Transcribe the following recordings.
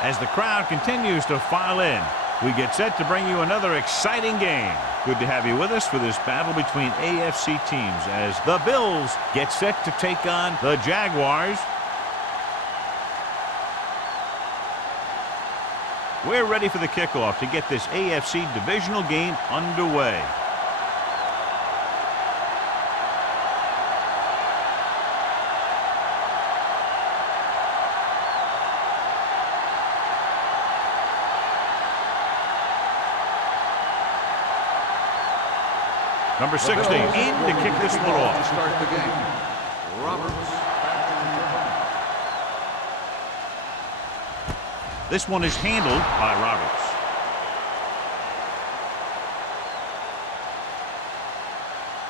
As the crowd continues to file in, we get set to bring you another exciting game. Good to have you with us for this battle between AFC teams as the Bills get set to take on the Jaguars. We're ready for the kickoff to get this AFC divisional game underway. Number 16 in to kick this one off. To start the game, Roberts. This one is handled by Roberts.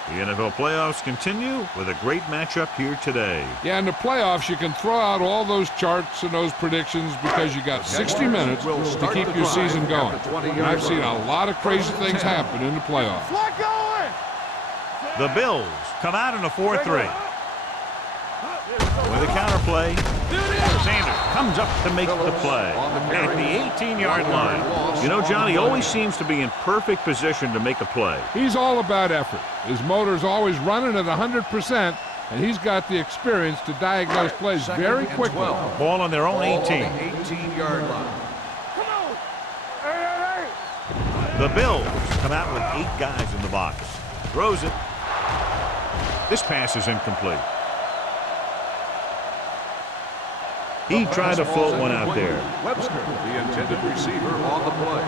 The NFL playoffs continue with a great matchup here today. Yeah, in the playoffs, you can throw out all those charts and those predictions because you got 60 minutes to keep your season going. And I've seen a lot of crazy things happen in the playoffs. The Bills come out in a 4-3. With a counter play, Sanders comes up to make the play at the 18-yard line. You know, John, he always seems to be in perfect position to make a play. He's all about effort. His motor's always running at 100%, and he's got the experience to diagnose plays very quickly. Ball on their own 18. 18-yard line. The Bills come out with 8 guys in the box. Throws it. This pass is incomplete. He tried to float one out there. Webster, the intended receiver on the play.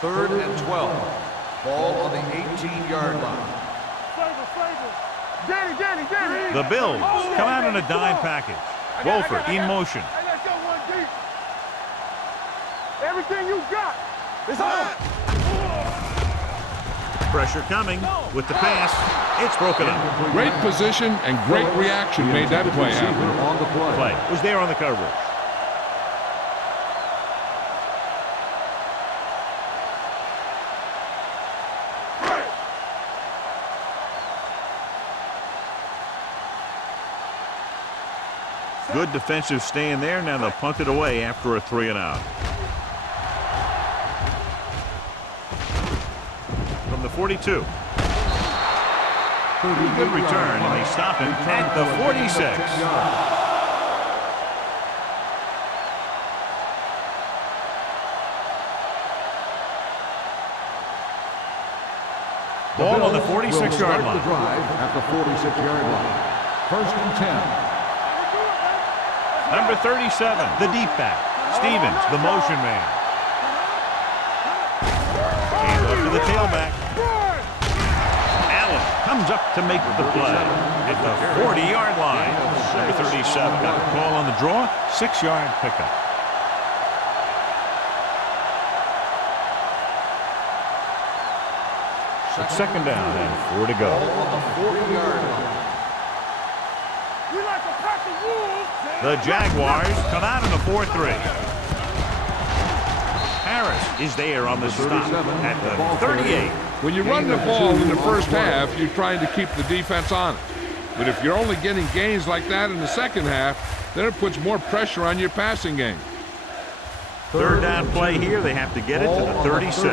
Third and 12. Ball on the 18-yard line. The Bills come out in a dime package. Wolford in motion. Everything you got is on. Pressure coming with the pass. It's broken up. Great position and great reaction made that play happen. On the Play was there on the coverage. Good defensive stand there. Now they'll punt it away after a 3-and-out. From the 42. Pretty good return, and they stop him at the 46. Ball on the 46-yard line. At the 46-yard line. First and 10. Number 37, the deep back. Stevens, the motion man. Hand up to the tailback. Allen comes up to make the play at the 40-yard line. Number 37 got the call on the draw. 6-yard pickup. It's second down and 4 to go. On the 40-yard line. The Jaguars come out in a 4-3. Harris is there on the stop at the 38. When you run the ball in the first half, you're trying to keep the defense on it. But if you're only getting gains like that in the second half, then it puts more pressure on your passing game. Third down play here. They have to get it to the 36.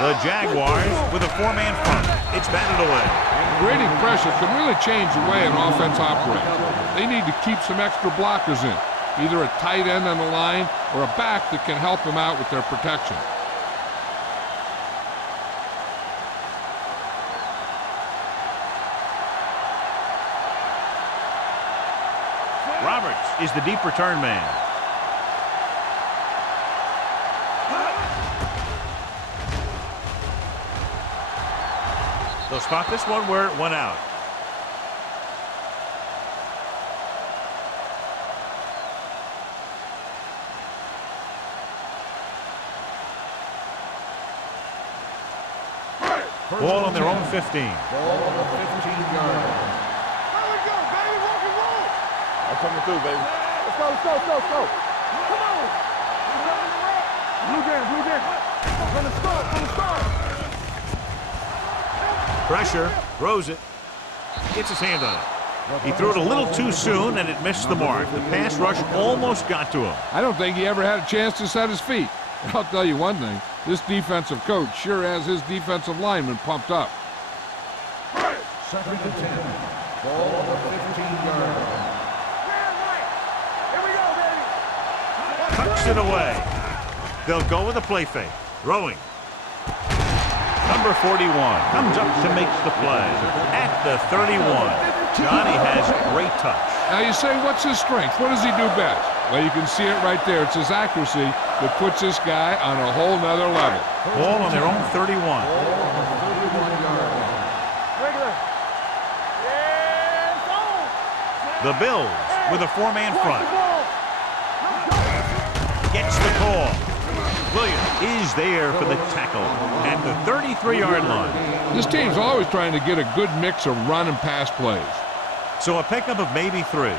The Jaguars with a 4-man front. It's batted away. Creating pressure can really change the way an offense operates. They need to keep some extra blockers in, either a tight end on the line or a back that can help them out with their protection. Roberts is the deep return man. They'll spot this one where it went out. Ball on their own 15. Ball on the 15-yard line. There we go, baby. Rock and roll. I'm coming through, baby. Let's go. Come on. Blue game. From the start. Pressure, throws it, gets his hand on it. He threw it a little too soon, and it missed the mark. The pass rush almost got to him. I don't think he ever had a chance to set his feet. I'll tell you one thing, this defensive coach sure has his defensive lineman pumped up. 2nd and 10. Ball on the 15-yard line. Here we go, baby. Tucks it away. They'll go with a play fake. Throwing. Number 41 comes up to make the play at the 31. Johnny has great touch. Now you say, what's his strength? What does he do best? Well, you can see it right there. It's his accuracy that puts this guy on a whole nother level. Ball on their own 31. Regular. Yeah, go. The Bills with a four-man front. Gets the call. Williams is there for the tackle at the 33-yard line. This team's always trying to get a good mix of run and pass plays. So a pickup of maybe 3.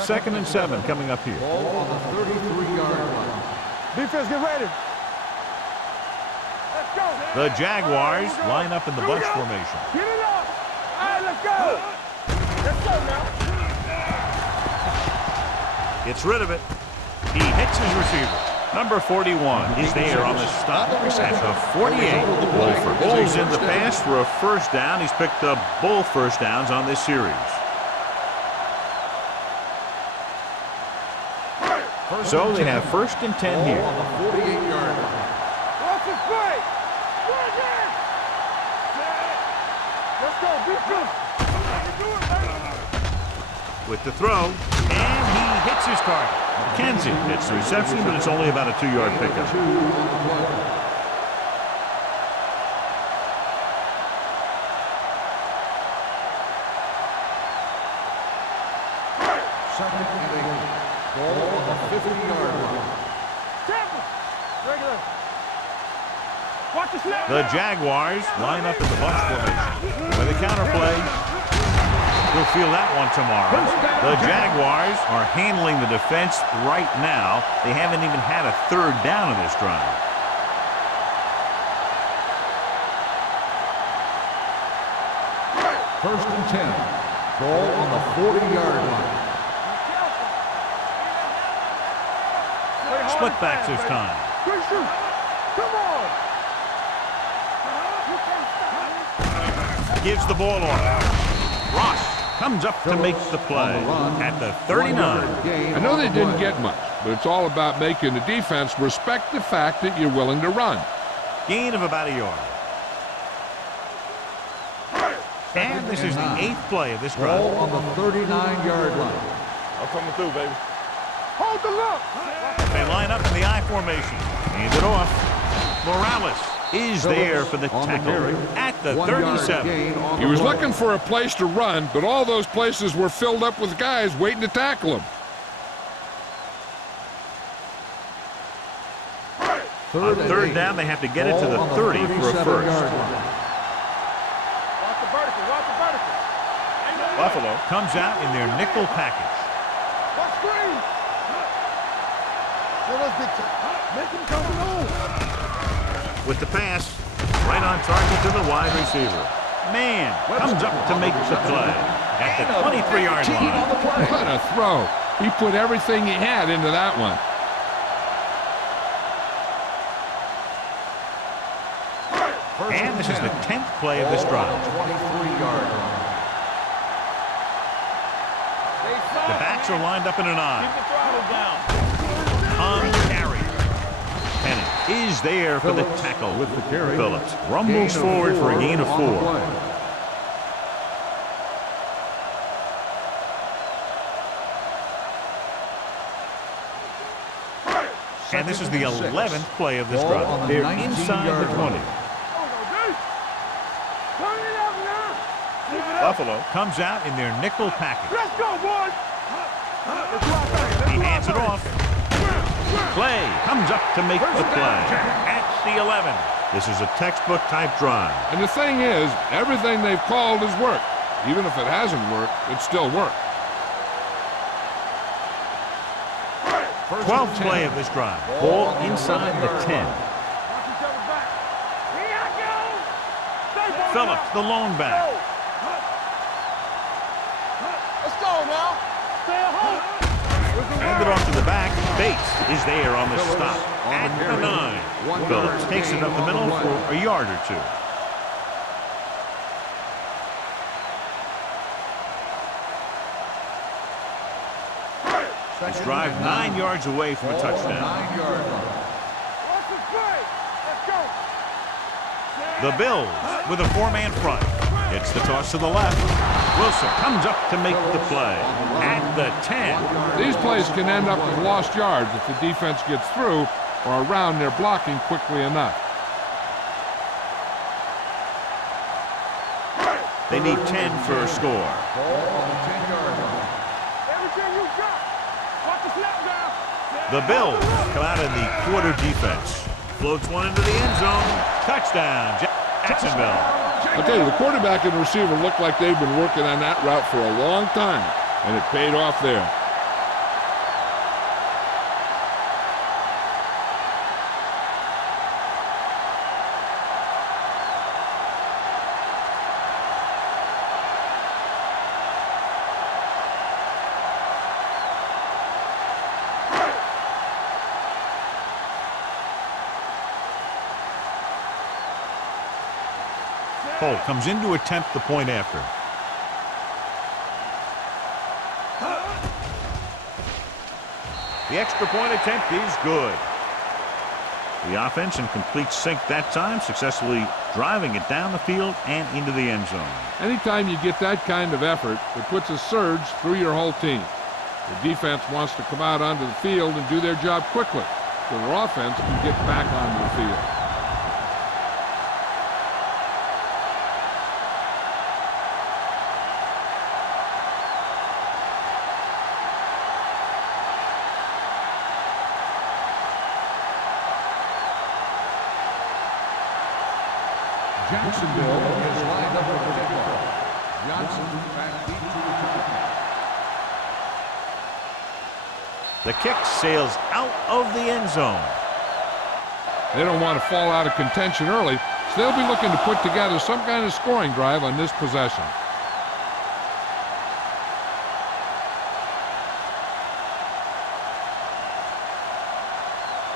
2nd and 7 coming up here. Ball on the 33-yard line. Defense, get ready. Let's go. The Jaguars line up in the bunch formation. Get it up. All right, let's go. Let's go now. Gets rid of it. He hits his receiver. Number 41 is there on the stop at the 48. Wolford pulls in the pass for a first down. He's picked up both first downs on this series. So they have 1st and 10 here. On the 48-yard line. Watch it play. Let's go. Defense. With the throw, and he hits his target. Kenzie gets the reception, but it's only about a 2-yard pickup. Second and 8. Ball on the 50-yard line. Regular. Watch the snap. The Jaguars line up in the bunch formation. With a counterplay. We'll feel that one tomorrow. The Jaguars are handling the defense right now. They haven't even had a 3rd down of this drive. First and 10. Ball on the 40-yard line. Split backs this time. Good shoot. Come on. Gives the ball off. Ross comes up to make the play at the 39. I know they didn't get much, but it's all about making the defense respect the fact that you're willing to run. Gain of about a yard. And this is the 8th play of this drive. Ball on the 39-yard line. I'm coming through, baby. Hold the look. They line up in the I formation. Hand it off. Morales is there for the tackle at the 37. He was looking for a place to run, but all those places were filled up with guys waiting to tackle him. On 3rd down, they have to get it to the 30 for a first. Watch the vertical. Watch the vertical. Buffalo comes out in their nickel package. Watch screen. Let's big time. Make him come along. With the pass, right on target to the wide receiver. Man comes up to make the play at the 23-yard line. What a throw. He put everything he had into that one. And this is the 10th play of this drive. 23-yard line. The backs are lined up in an I. Keep the throttle down. On carry. Pennant is there for the tackle with the carry. Phillips rumbles forward for a gain of 4. And this is the 11th play of this drive. They're inside the 20. Buffalo comes out in their nickel package. Let's go, boys. He hands it off. Clay comes up to make the play at the 11. This is a textbook type drive. And the thing is, everything they've called has worked. Even if it hasn't worked, it still worked. 12th play of this drive. Ball inside the 10. Phillips, the lone back. Let's go now. Stay at home. Handed off to the back. Bates is there on the stop at the 9. Phillips takes it up the middle for a yard or two. This drive 9 yards away from a touchdown. 9-yard line. The Bills with a 4-man front. It's the toss to the left. Wilson comes up to make the play at the 10. These plays can end up with lost yards if the defense gets through or around their blocking quickly enough. They need 10 for a score. Ball on the 10-yard line. Everything you got. Watch the snap down. The Bills come out in the quarter defense. Floats one into the end zone. Touchdown, Jacksonville. I'll tell you, the quarterback and the receiver look like they've been working on that route for a long time, and it paid off there. Holt comes in to attempt the point after. The extra point attempt is good. The offense in complete sync that time, successfully driving it down the field and into the end zone. Anytime you get that kind of effort, it puts a surge through your whole team. The defense wants to come out onto the field and do their job quickly, so their offense can get back onto the field. Jacksonville is lined up with the kickoff. Johnson back deep to return. The kick sails out of the end zone. They don't want to fall out of contention early, so they'll be looking to put together some kind of scoring drive on this possession.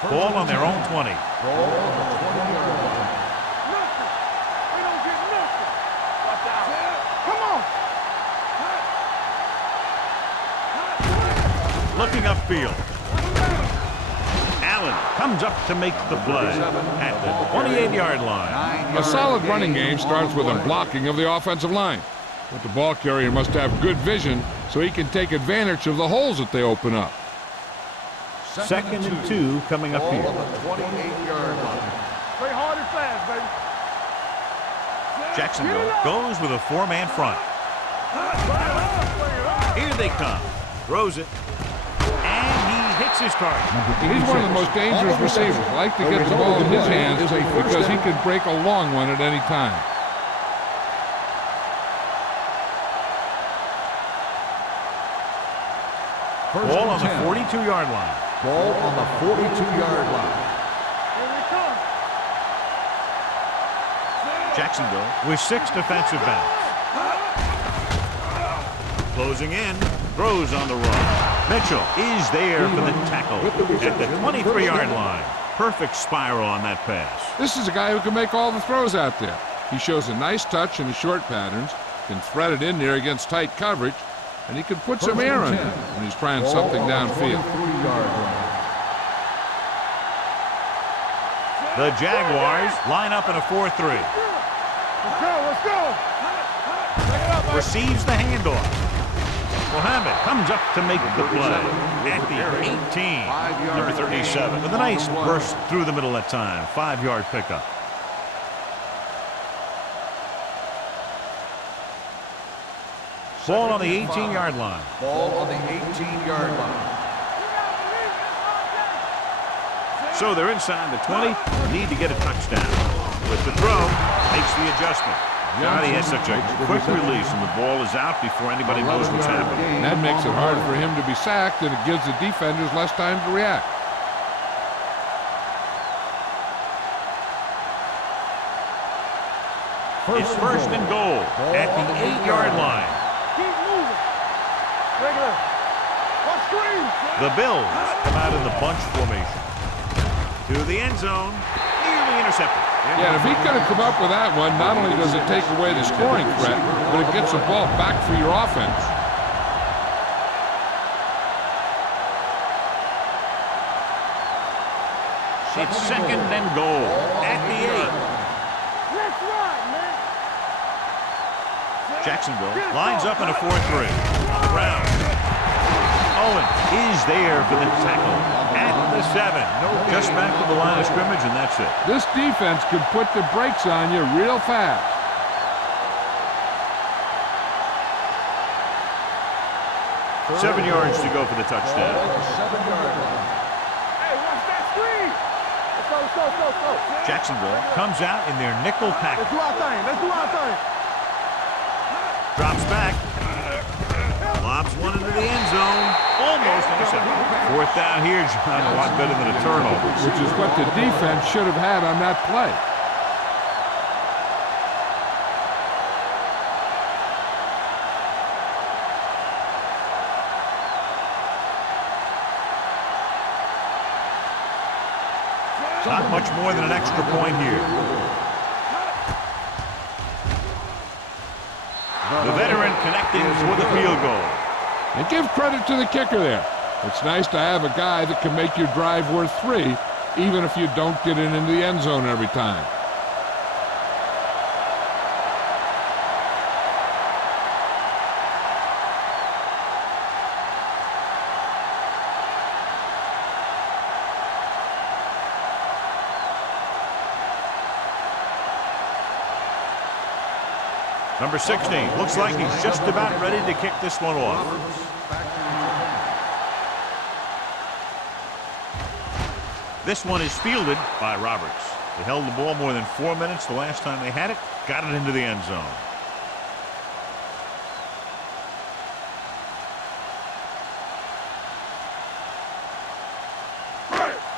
Ball on their own 20. Ball on the 20-yard line. We don't get nothing. Watch out. Come on. Looking upfield. Allen comes up to make the play at the 28-yard line. A solid running game starts with a blocking of the offensive line. But the ball carrier must have good vision so he can take advantage of the holes that they open up. Second and 2 coming up Ball here. on the 28-yard line. Play hard and fast, baby. Jacksonville goes with a 4-man front. Here they come. Throws it. And he hits his target. He's one of the most dangerous receivers. I like to get the ball in his hands because he can break a long one at any time. Ball on the 42-yard line. Ball on the 42-yard line. Here we come. Jacksonville with 6 defensive backs. Closing in. Throws on the run. Mitchell is there for the tackle at the 23-yard line. Perfect spiral on that pass. This is a guy who can make all the throws out there. He shows a nice touch in the short patterns, can thread it in there against tight coverage, and he can put some air on it when he's trying something downfield. The Jaguars line up in a 4-3. Let's go. Receives the handoff. Mohammed comes up to make the play at the 18. Number 37 with a nice burst through the middle that time. 5-yard pickup. Ball on the 18-yard line. Ball on the 18-yard line. So they're inside the 20. Need to get a touchdown. With the throw, makes the adjustment. God, he has such a quick release, and the ball is out before anybody knows what's happening. And that makes it hard for him to be sacked, and it gives the defenders less time to react. It's first and goal at the 8-yard line. Keep moving. Regular. What screen? The Bills come out in the bunch formation. To the end zone, nearly intercepted. Yeah, and if he could have come up with that one, not only does it take away the scoring threat, but it gets the ball back for your offense. It's second and goal at the 8. Let's ride, man. Jacksonville lines up in a 4-3. On the ground. Owen is there for the tackle at the 7. Just back to the line of scrimmage, and that's it. This defense could put the brakes on you real fast. 7 yards to go for the touchdown. Hey, watch that screen. Let's go. Jacksonville comes out in their nickel package. Let's do our thing. Drops back. Lobs one into the end zone. Almost intercepted. 4th down here, John. A lot better than a turnover. Which is what the defense should have had on that play. Not much more than an extra point here. The veteran connecting for the field goal. And give credit to the kicker there. It's nice to have a guy that can make your drive worth 3, even if you don't get it into the end zone every time. Number 16 looks like he's just about ready to kick this one off. This one is fielded by Roberts. They held the ball more than 4 minutes the last time they had it. Got it into the end zone.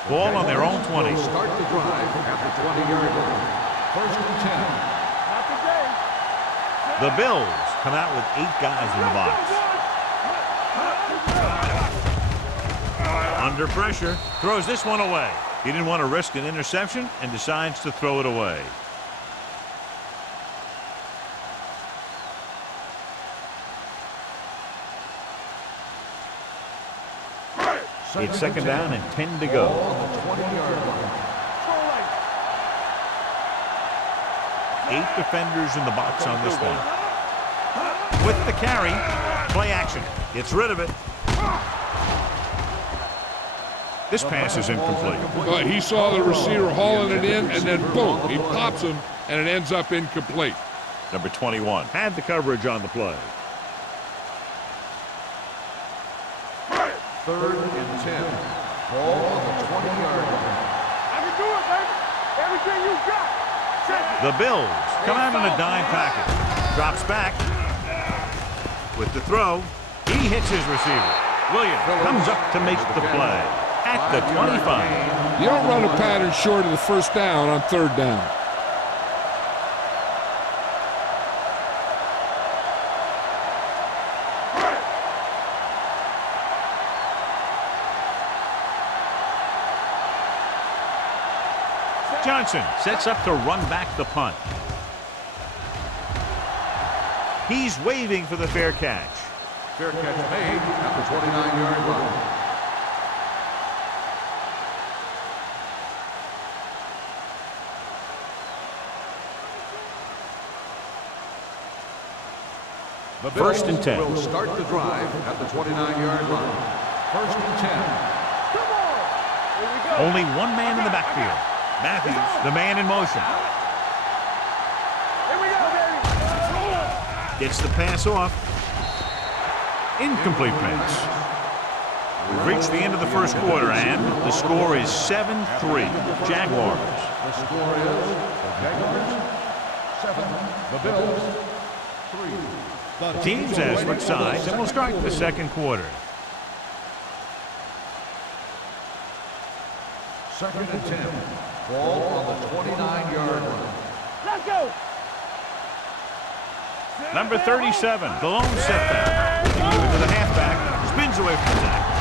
Ball on their own 20. Start the drive at the 20-yard line. First and 10. The Bills come out with 8 guys in the box. Under pressure, throws this one away. He didn't want to risk an interception and decides to throw it away. It's second down and 10 to go. On the 20-yard line. 8 defenders in the box on this one. With the carry, play action. Gets rid of it. This pass is incomplete. But he saw the receiver hauling it in, and then boom, he pops him, and it ends up incomplete. Number 21 had the coverage on the play. 3rd and 10. Ball on the 20-yard line. I can do it, baby. Everything you got. The Bills come out in a dime package. Drops back. With the throw, he hits his receiver. Williams comes up to make the play at the 25. You don't run a pattern short of the first down on 3rd down. Johnson sets up to run back the punt. He's waving for the fair catch. Fair catch made at the 29-yard line. The First and 10. will start the drive at the 29-yard line. First and 10. Come on. Here we go. Only one man in the backfield. Matthews, the man in motion. Here we go, baby. Gets the pass off. Incomplete pass. We've reached the end of the first quarter, and the score is 7-3. Jaguars. The score is the Jaguars 7, the Bills. 3. The teams have switched sides, and we'll start the second quarter. 2nd and 10. Ball on the 29-yard line. Let's go. Number 37, the lone setback. Looking to give it to the halfback. Spins away from the tackle.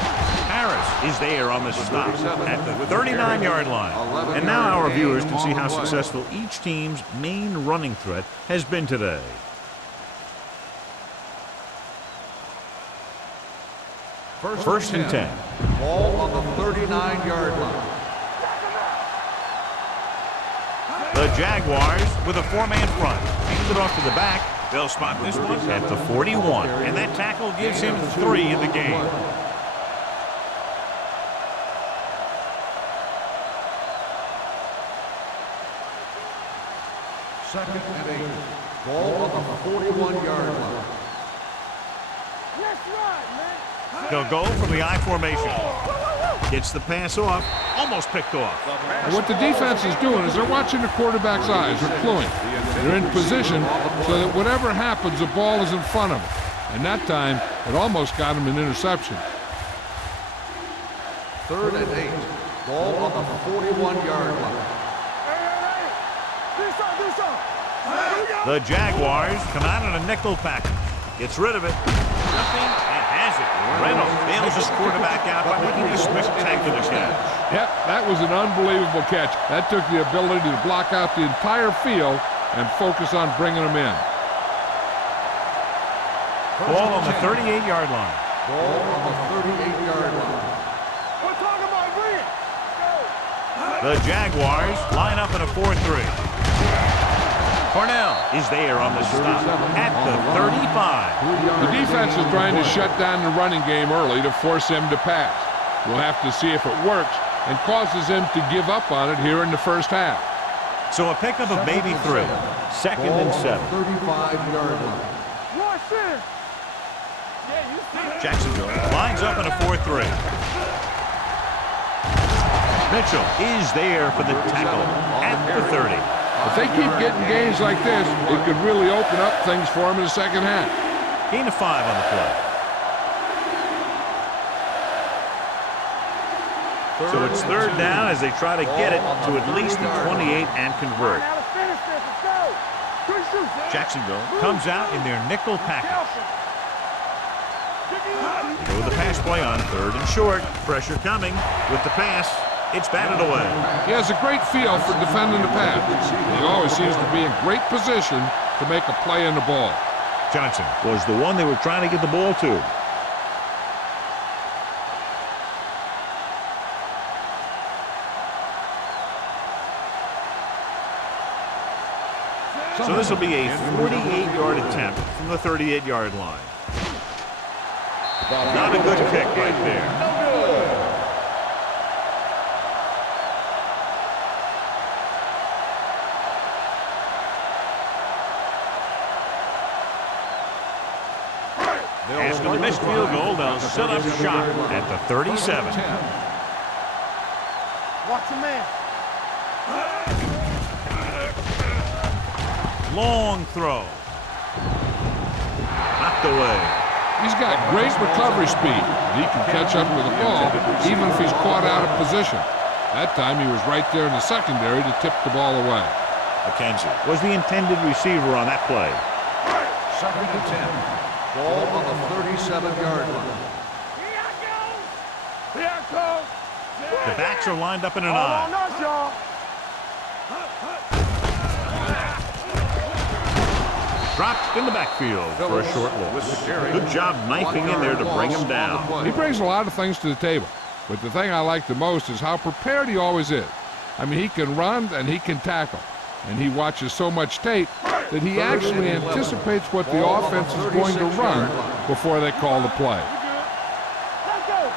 Harris is there on the stop at the 39-yard line. And now our viewers can see how successful each team's main running threat has been today. First and 10. Ball on the 39-yard line. The Jaguars with a four-man front. Hands it off to the back. They'll spot this one at the 41. And that tackle gives him 3 in the game. Second and 8. Ball on the 41-yard line. Let's ride, man. They'll go from the I formation. Gets the pass off. Almost picked off. And what the defense is doing is they're watching the quarterback's eyes. They're cluing. They're in position so that whatever happens, the ball is in front of them. And that time, it almost got him an interception. 3rd and 8. Ball on the 41-yard line. Hey. Do something. The Jaguars come out in a nickel package. Gets rid of it. Jumping and has it. Reynolds bails his quarterback out by making a spectacular catch. Yep, that was an unbelievable catch. That took the ability to block out the entire field and focus on bringing them in. Ball on the 38-yard line. Ball on the 38-yard line. We're talking about green. Go. The Jaguars line up in a 4-3. Cornell is there on the stop at the 35. The defense is trying to shut down the running game early to force him to pass. We'll have to see if it works and causes him to give up on it here in the first half. So a pickup of maybe 3. 2nd and 7. 35-yard line. Watch this. Yeah, you see it. Jacksonville lines up in a 4-3. Mitchell is there for the tackle at the 30. If they keep getting games like this, it could really open up things for them in the second half. Gain of 5 on the play. So it's 3rd down as they try to get it to at least the 28 and convert. Now let's finish this. Let's go. Good shoot. Jacksonville comes out in their nickel package. Careful. They go with the pass play on 3rd and short. Pressure coming with the pass. It's batted away. He has a great feel for defending the pass. He always seems to be in great position to make a play on the ball. Johnson was the one they were trying to get the ball to. So this will be a 48-yard attempt from the 38-yard line. Not a good kick right there. After the missed field goal, they'll set up shop at the 37. Watch the man. Long throw. Knocked away. He's got great recovery speed. He can catch up with the ball even if he's caught out of position. That time he was right there in the secondary to tip the ball away. McKenzie was the intended receiver on that play. 2nd and 10. Ball on the 37-yard line. Here I go. Here I go. The backs are lined up in an All on eye. us, y'all. Dropped in the backfield for a short loss. Good job knifing in there to bring him down. He brings a lot of things to the table, but the thing I like the most is how prepared he always is. I mean, he can run and he can tackle, and he watches so much tape that he actually anticipates what the offense is going to run before they call the play. Let's go.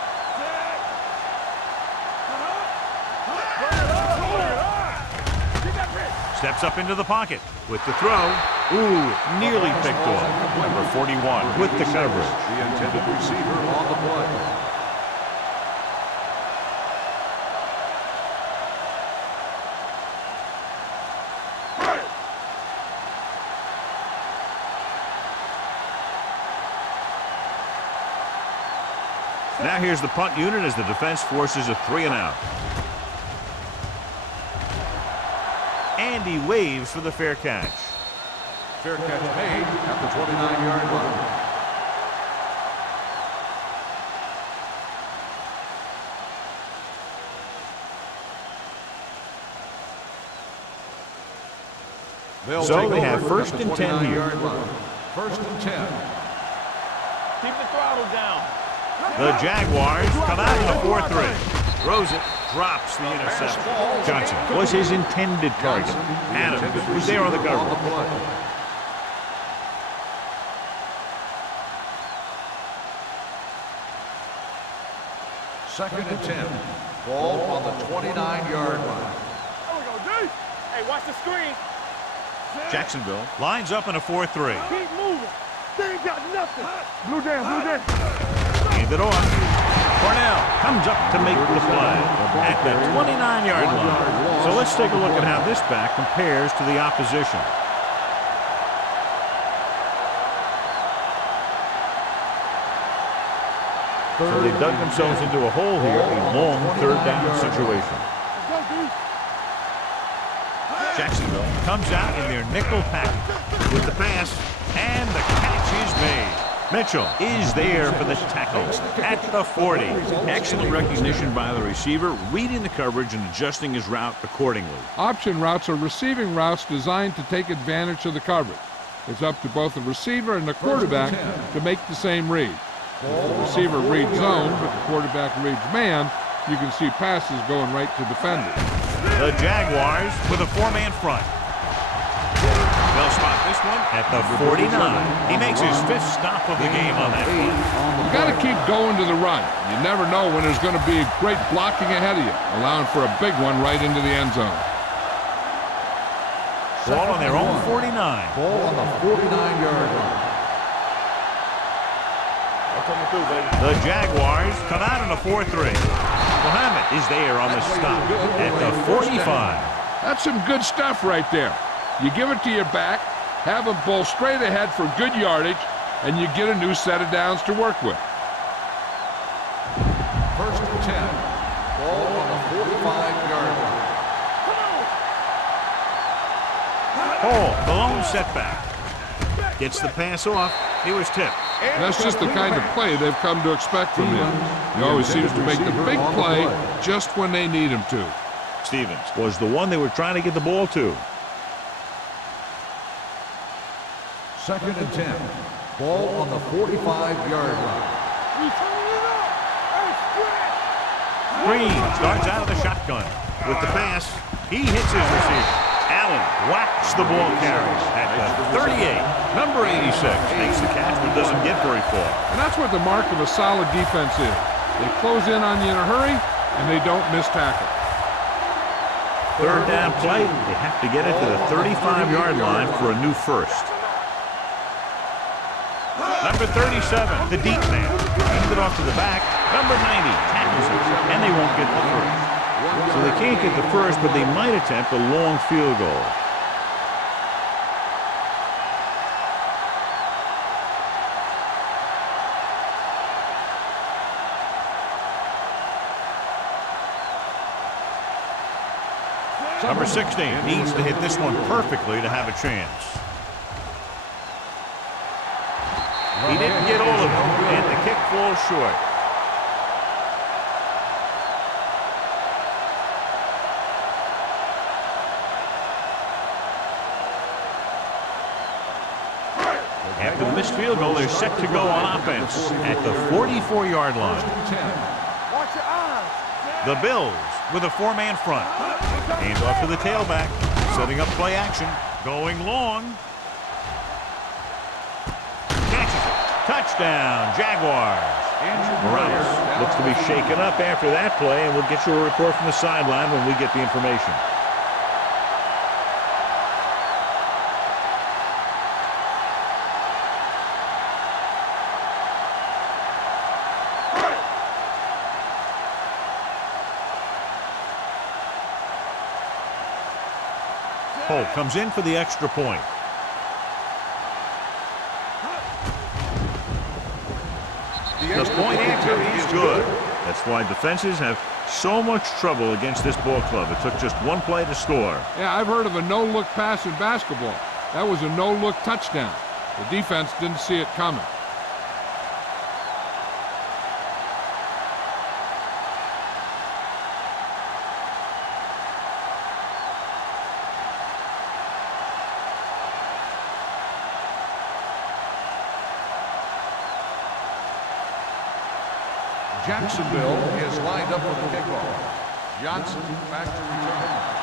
Steps up into the pocket with the throw. Ooh, nearly picked off. Number 41 with the coverage. The intended receiver on the play. Now here's the punt unit as the defense forces a 3-and-out. And he waves for the fair catch. Fair catch made at the 29-yard line. So they have first and 10 here. First and 10. Keep the throttle down. The Jaguars come out in a 4-3. Throws it, drops the interception. Johnson was his intended target. Adams was there on the cover. Second and 10. Ball on the 29-yard line. There we go, D. Hey, watch the screen. Jacksonville lines up in a 4-3. Keep moving. They ain't got nothing. Blue down, blue down. Hand it off. Cornell comes up to make the play at the 29-yard line. So let's take a look at how this back compares to the opposition. So they dug themselves into a hole here, a long third-down situation. Jacksonville comes out in their nickel package with the pass, and the catch is made. Mitchell is there for the tackle at the 40. Excellent recognition by the receiver, reading the coverage and adjusting his route accordingly. Option routes are receiving routes designed to take advantage of the coverage. It's up to both the receiver and the quarterback to make the same read. If the receiver reads zone, but the quarterback reads man, you can see passes going right to defenders. The Jaguars with a 4-man front. They'll spot this one at the 49. He makes his 5th stop of the game on that play. You got to keep going to the run. You never know when there's going to be great blocking ahead of you, allowing for a big one right into the end zone. Ball on their own 49. Ball on the 49-yard line. The Jaguars come out in a 4-3. Muhammad is there on the stop at the 45. That's some good stuff right there. You give it to your back, have him pull straight ahead for good yardage, and you get a new set of downs to work with. First and 10. Ball on the 45-yard line. Hall, the lone setback. Gets the pass off. He was tipped. That's just the kind of play they've come to expect from him. He always seems to make the big play just when they need him to. Stevens was the one they were trying to get the ball to. Second and 10. Ball on the 45-yard line. Green starts out of the shotgun. With the pass, he hits his receiver. Allen whacks the ball carrier at the 38. Number 86 makes the catch but doesn't get very far. And that's what the mark of a solid defense is. They close in on you in a hurry, and they don't miss tackle. Third down play, they have to get it to the 35-yard line for a new first. Number 37, the deep man. Hands it off to the back. Number 90 tackles it, and they won't get the first. So they can't get the first, but they might attempt a long field goal. Number 16 needs to hit this one perfectly to have a chance. He didn't get all of it, and the kick falls short. After the missed field goal, they're set to go on offense at the 44-yard line. Watch your eyes. The Bills with a 4-man front. Hands off to the tailback, setting up play action, going long. Catches it. Touchdown, Jaguars. Morales looks to be shaken up after that play, and we'll get you a report from the sideline when we get the information. Holt comes in for the extra point. The point after is good. That's why defenses have so much trouble against this ball club. It took just one play to score. Yeah, I've heard of a no-look pass in basketball. That was a no-look touchdown. The defense didn't see it coming. Jacksonville is lined up for the kickoff. Johnson back to return.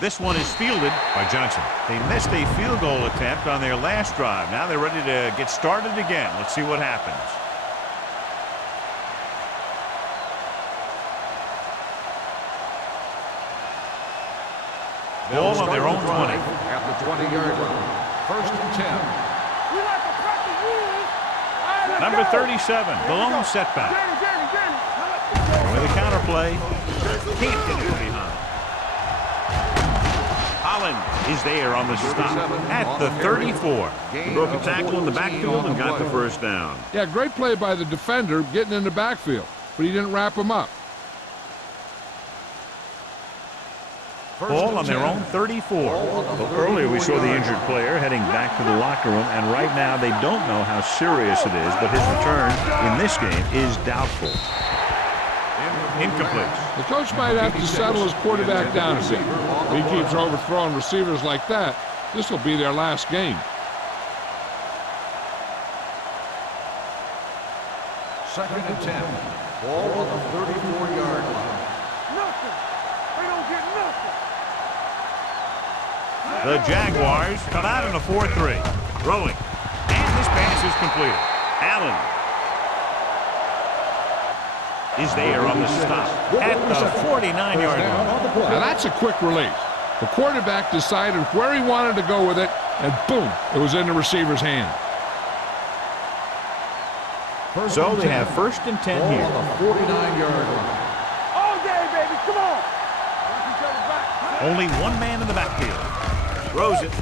This one is fielded by Johnson. They missed a field goal attempt on their last drive. Now they're ready to get started again. Let's see what happens. Ball on their own 20. At the 20-yard line. 1st and 10. Number 37, the lone setback. With a counterplay, can't get it behind. Holland is there on the stop at the 34. He broke a tackle in the backfield and got the first down. Yeah, great play by the defender getting in the backfield, but he didn't wrap him up. Ball on their own 34. Well, earlier we saw the injured player heading back to the locker room, and right now they don't know how serious it is, but his return in this game is doubtful. Incomplete. The coach might have to settle his quarterback down a bit. If he keeps overthrowing receivers like that, this will be their last game. 2nd and 10. Ball on the 34-yard line. Nothing. They don't get nothing. The Jaguars come out in a 4-3. Throwing. And this pass is completed. Allen is there on the stop at the 49-yard line. Now that's a quick release. The quarterback decided where he wanted to go with it, and boom, it was in the receiver's hand. So they have 1st and 10 here. On the 49-yard line. All day, baby. Come on. Only one man in the backfield. Throws it.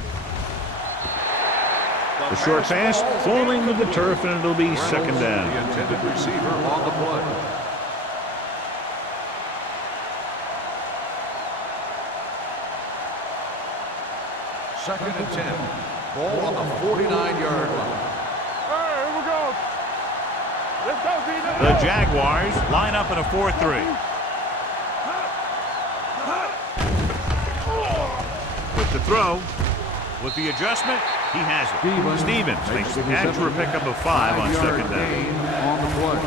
The short pass falling to the turf, and it'll be 2nd down. The intended receiver on the play. Second and 10. Ball on the 49-yard line. All right, here we go. Let's go, D. The Jaguars line up in a 4-3. With the throw, with the adjustment, he has it. Stevens makes the catch for a pickup of 5 on 2nd down. On the play.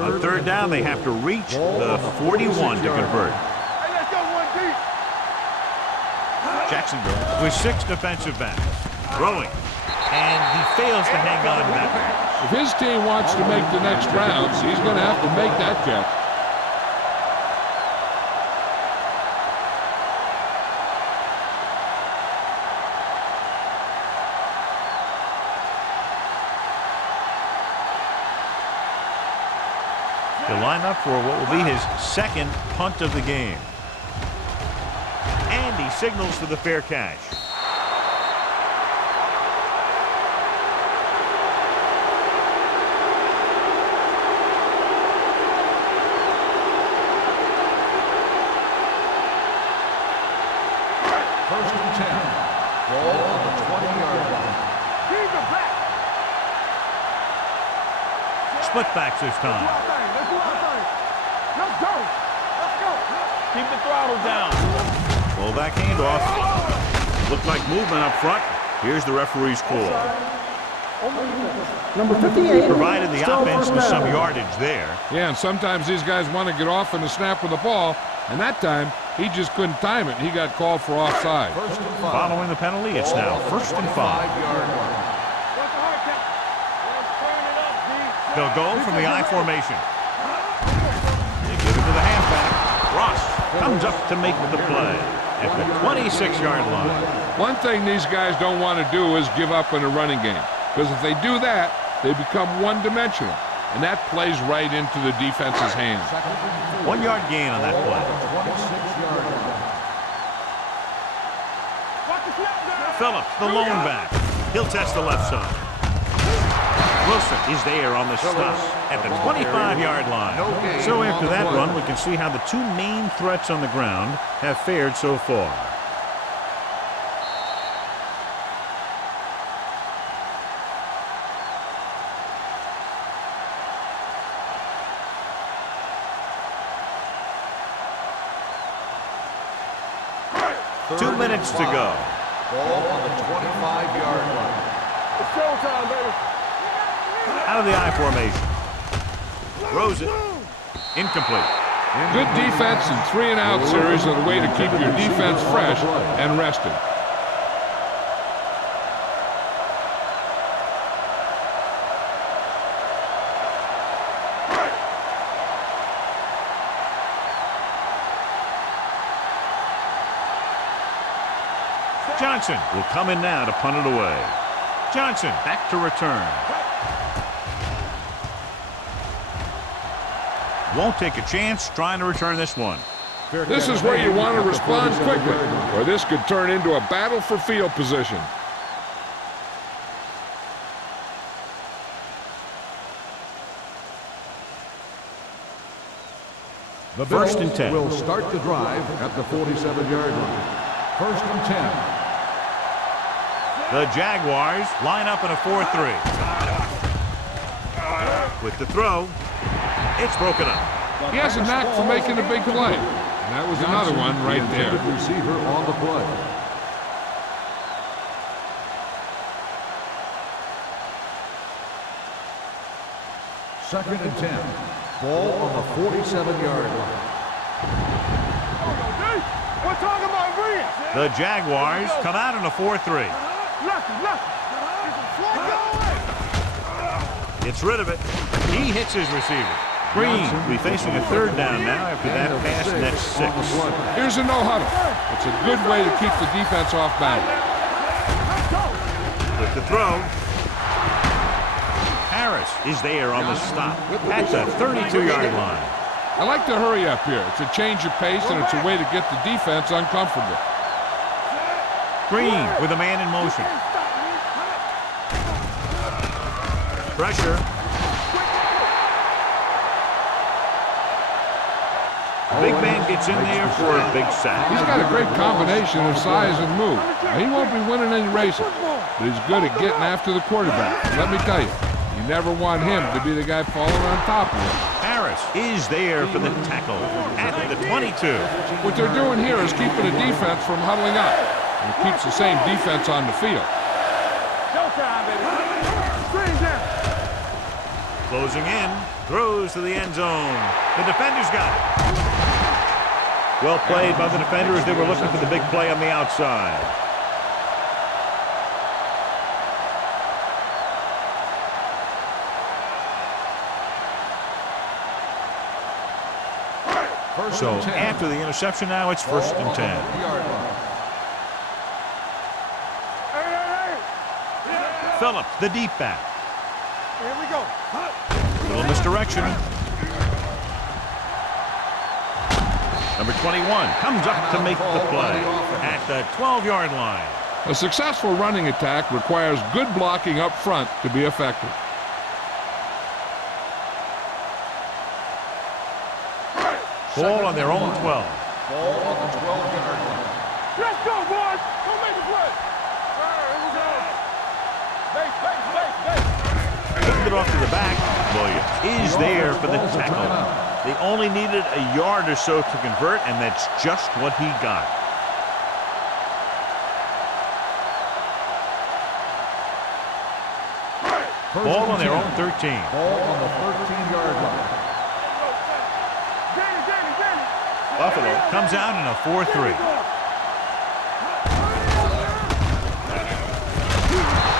On 3rd down, they have to reach the 41 to convert. Hey, let's go, 1 deep. Jacksonville with 6 defensive backs. Throwing. And he fails to hang on to that pass. If his team wants to make the next rounds, he's going to have to make that catch. To line up for what will be his 2nd punt of the game. And he signals for the fair catch. Split backs this time. Let's go. Let's go. Keep the throttle down. Fullback handoff. Looked like movement up front. Here's the referee's call. Number 58. Provided the offense with some yardage there. Yeah, and sometimes these guys want to get off in the snap of the ball, and that time he just couldn't time it. He got called for offside. Following the penalty, it's now 1st and 5. They'll go from the I formation. They give it to the halfback. Ross comes up to make the play at the 26-yard line. One thing these guys don't want to do is give up in a running game, because if they do that, they become one-dimensional, and that plays right into the defense's hands. 1 yard gain on that play. Phillips, the lone back. He'll test the left side. Wilson is there on the stop at the 25-yard line. So after that run, we can see how the two main threats on the ground have fared so far. Two minutes to go. Ball on the 25-yard line. It's showtime, baby. Out of the I formation. Throws it. Incomplete. Good defense and 3-and-out series are the way to keep your defense fresh and rested. Johnson will come in now to punt it away. Johnson back to return. Won't take a chance trying to return this one. This is where you want to respond quickly, or this could turn into a battle for field position. The First and 10. will start the drive at the 47-yard line. First and 10. The Jaguars line up in a 4-3. With the throw, it's broken up. He has a knack for making a big play. And that was another one right there. Receiver on the play. Second and 10. Ball on the 47-yard line. We're talking about real. The Jaguars come out in a 4-3. Lucky. Gets rid of it. He hits his receiver. Green will be facing a third down now after that pass nets 6. Here's a no-huddle. It's a good way to keep the defense off balance. With the throw. Harris is there on the stop at the 32-yard line. I like to hurry up here. It's a change of pace, and it's a way to get the defense uncomfortable. Green with a man in motion. Pressure. Big man gets in there for a big sack. He's got a great combination of size and move. Now, he won't be winning any races, but he's good at getting after the quarterback. Let me tell you, you never want him to be the guy falling on top of him. Harris is there for the tackle at the 22. What they're doing here is keeping the defense from huddling up. And it keeps the same defense on the field. Showtime, baby. Screen down. Closing in, throws to the end zone. The defender's got it. Well played by the defender as they were looking for the big play on the outside. So after the interception now, it's first and 10. Phillips, the deep back. Here we go. Little misdirection. Number 21 comes up to make the play at the 12-yard line. A successful running attack requires good blocking up front to be effective. Ball on their own 12. Ball on the 12-yard line. Let's go, boys. Don't make the play. Here we go. Base. Picking it off to the back. Williams is there for the tackle. They only needed a yard or so to convert, and that's just what he got. Ball on their own 13. Ball on the 13-yard line. Buffalo comes out in a 4-3.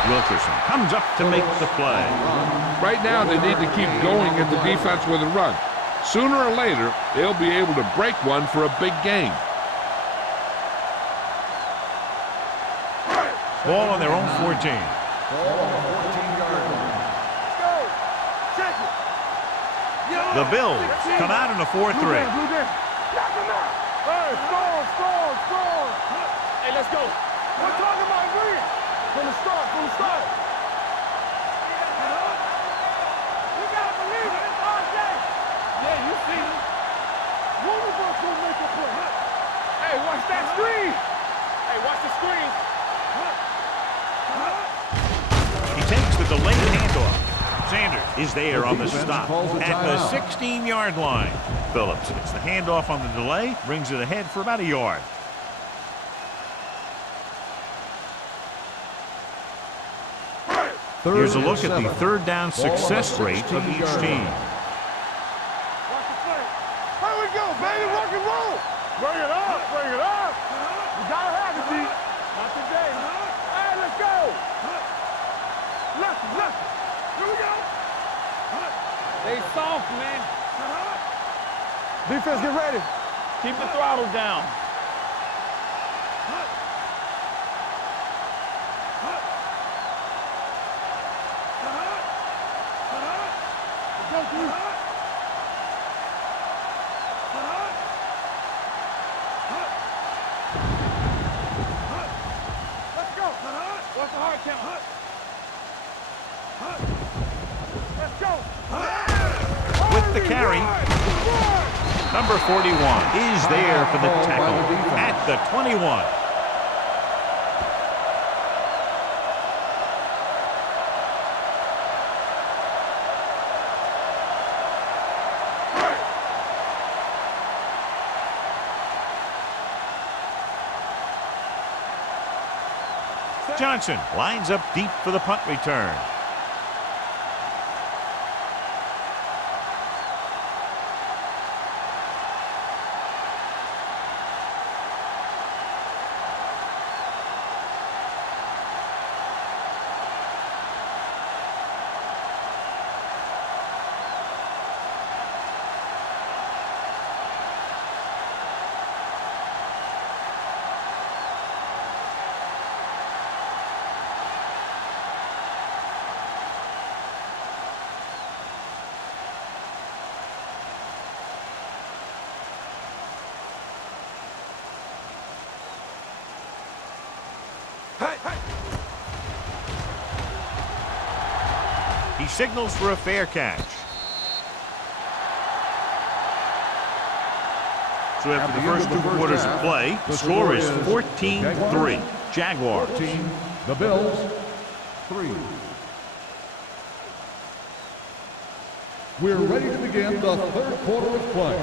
Wilkerson comes up to make the play. Right now, they need to keep going at the defense with a run. Sooner or later, they'll be able to break one for a big gain. Ball on their own 14. Ball on the 14-yard line. The Bills come out in a 4-3. Hey, score. Hey, let's go. We're talking about green. From the start, from the start. You gotta believe it. It's RJ. Yeah, you see him. One of us gonna make a play. Hey, watch that screen. Hey, watch the screen. He takes the delayed handoff. Sanders is there on the stop at the 16-yard line. Phillips gets the handoff on the delay, brings it ahead for about a yard. Here's a look at the third down success rate of each team. Watch the play. Here we go, baby. Rock and roll. Bring it up. Bring it up. You gotta have it, D. Not today. Hey, let's go. Left. Here we go. Stay soft, man. Defense, get ready. Keep the throttle down. Let's go, D. Let's go. What's the hard count? Let's go. With the carry, number 41 is there for the tackle at the 21. Johnson lines up deep for the punt return. He signals for a fair catch. So after the first 2 quarters of play, the score is 14-3. Jaguars. 14, the Bills, 3. We're ready to begin the third quarter of play.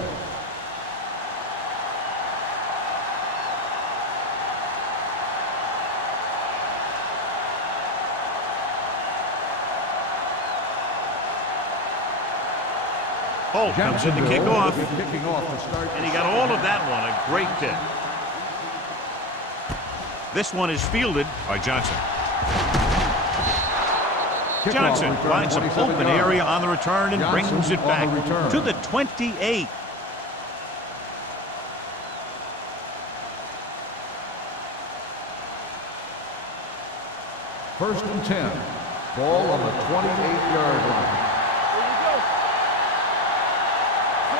Holt comes in to kick off, Kicking off to start. and he got all of that one. A great kick. This one is fielded by Johnson. Johnson finds some open area on the return and brings it back to the 28. First and 10. Ball on the 28-yard line.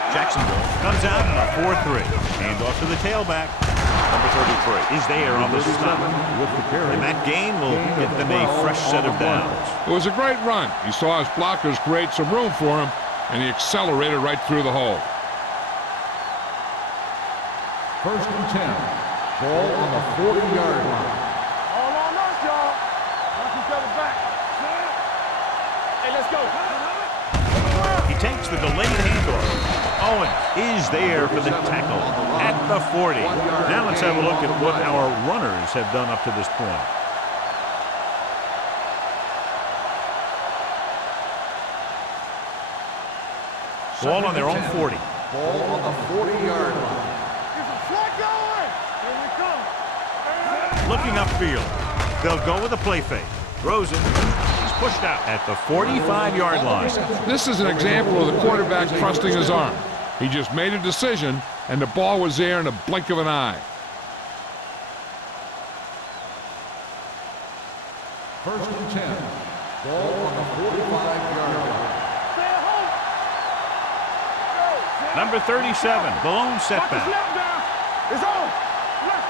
Jacksonville comes out in a 4-3. Handoff to the tailback. Number 33 is there on the stop. With the carry. And that gain will get them a fresh set of downs. It was a great run. He saw his blockers create some room for him, and he accelerated right through the hole. First and 10. Ball on the 40-yard line. All on us, y'all. Watch each other back. Hey, let's go. He takes the delayed handoff. Owens is there for the tackle at the 40. Now let's have a look at what our runners have done up to this point. Ball on their own 40. Ball on the 40-yard line. Get some slack going. Here we come. Looking upfield. They'll go with a play fake. Throws it. He's pushed out at the 45-yard line. This is an example of the quarterback trusting his arm. He just made a decision, and the ball was there in a blink of an eye. First and 10. Ball on the 45-yard line. Number 37, the lone Watch his setback. left down. It's on. Left.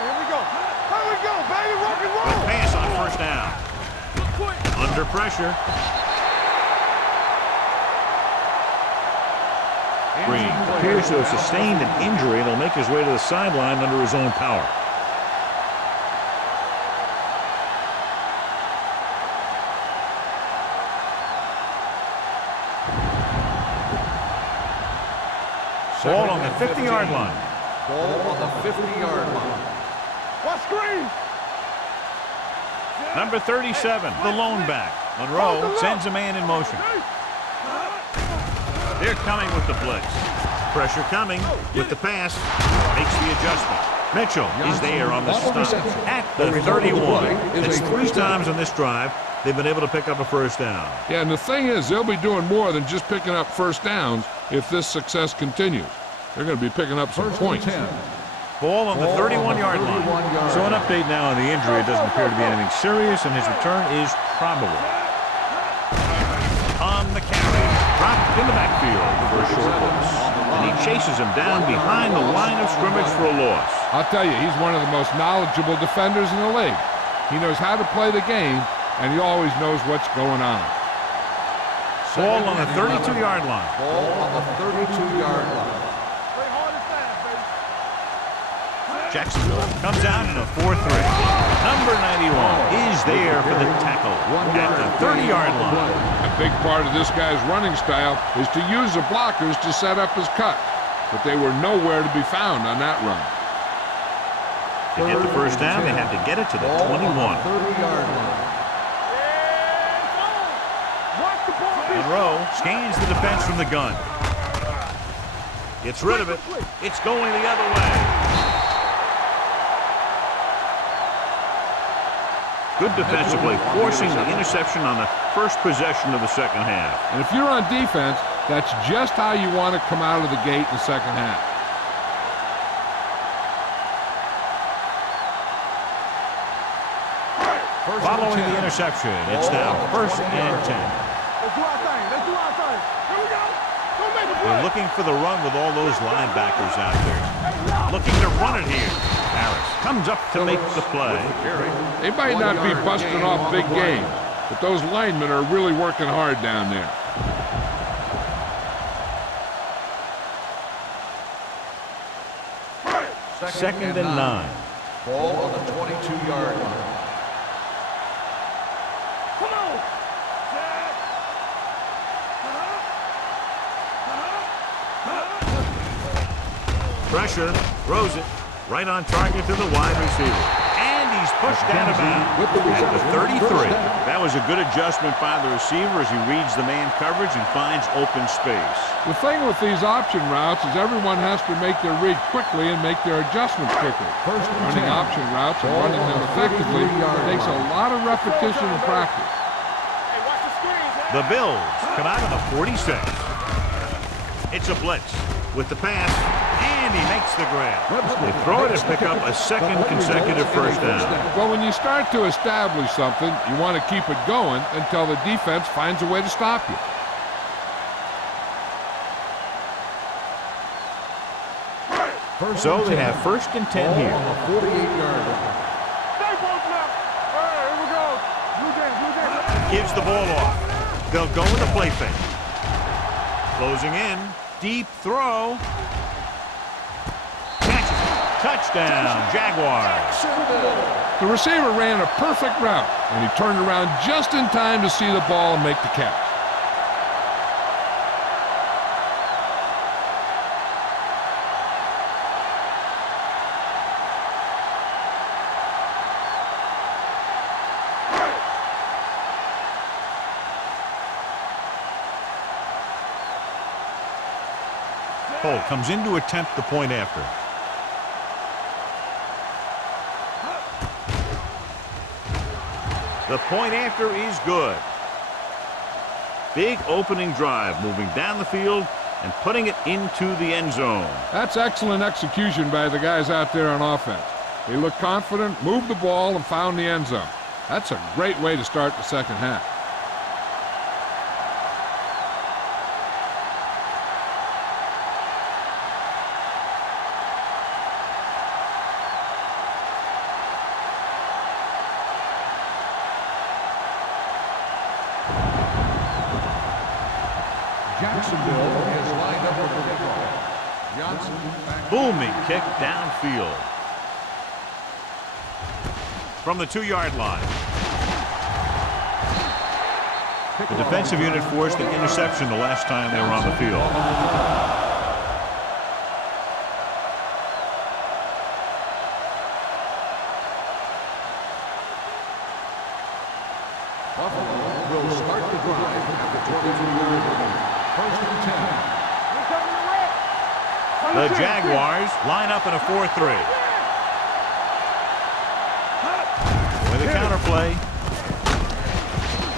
Here we go. Here we baby, rock and roll. Good pass on first down. Under pressure. Green appears to have sustained an injury and will make his way to the sideline under his own power. Ball on the 50-yard line. Ball on the 50-yard line. What screen? Number 37, the lone back. Monroe sends a man in motion. They're coming with the blitz. Pressure coming with the pass. Makes the adjustment. Mitchell is there on the stop at the 31. It's 3 times on this drive they've been able to pick up a first down. Yeah, and the thing is, they'll be doing more than just picking up first downs if this success continues. They're going to be picking up some points. Ball on the 31-yard line. So an update now on the injury. It doesn't appear to be anything serious, and his return is probable. On the carry, dropped in the backfield for a short loss. And he chases him down behind the line of scrimmage for a loss. I'll tell you, he's one of the most knowledgeable defenders in the league. He knows how to play the game, and he always knows what's going on. Ball on the 32-yard line. Ball on the 32-yard line. Play hard and fast, baby. Jacksonville comes out in a 4-3. Number 91 is there for the tackle at the 30-yard line. A big part of this guy's running style is to use the blockers to set up his cut, but they were nowhere to be found on that run. To get the first down, they have to get it to the 21. 30-yard line. Monroe scans the defense from the gun. Gets rid of it. It's going the other way. Good defensive play, forcing the interception on the first possession of the second half. And if you're on defense, that's just how you want to come out of the gate in the second half. Following the interception, it's now 1st and 10. Let's do our thing. Let's do our thing. Here we go. Don't make a play. They're looking for the run with all those linebackers out there. Looking to run it here. Harris comes up to make the play. They might not be busting off big games, but those linemen are really working hard down there. Second and 9. Ball on the 22-yard line. Come on. Pressure, throws it, right on target to the wide receiver. And he's pushed out of bounds at the 33. That was a good adjustment by the receiver as he reads the man coverage and finds open space. The thing with these option routes is everyone has to make their read quickly and make their adjustments quickly. Running option routes and running them effectively takes a lot of repetition and practice. Hey, watch the screens, man. The Bills come out of the 46. It's a blitz with the pass, and he makes the grab. They throw it and pick up a second consecutive first down. Well, when you start to establish something, you want to keep it going until the defense finds a way to stop you. So they have 1st and 10 here. 48-yard line. Stay both left. All right, here we go. Blue Jays. Gives the ball off. They'll go with a play fake. Closing in. Deep throw. Catches it. Touchdown, Jaguars. The receiver ran a perfect route, and he turned around just in time to see the ball and make the catch. Cole comes in to attempt the point after. The point after is good. Big opening drive, moving down the field and putting it into the end zone. That's excellent execution by the guys out there on offense. They looked confident, moved the ball, and found the end zone. That's a great way to start the second half. Jacksonville Is lined up for the kickoff. Johnson back. Booming kick downfield. From the 2-yard line. The defensive unit forced an interception the last time they were on the field. Buffalo will start the drive at the 22-yard line. First and 10. The Jaguars line up in a 4-3. With a counterplay.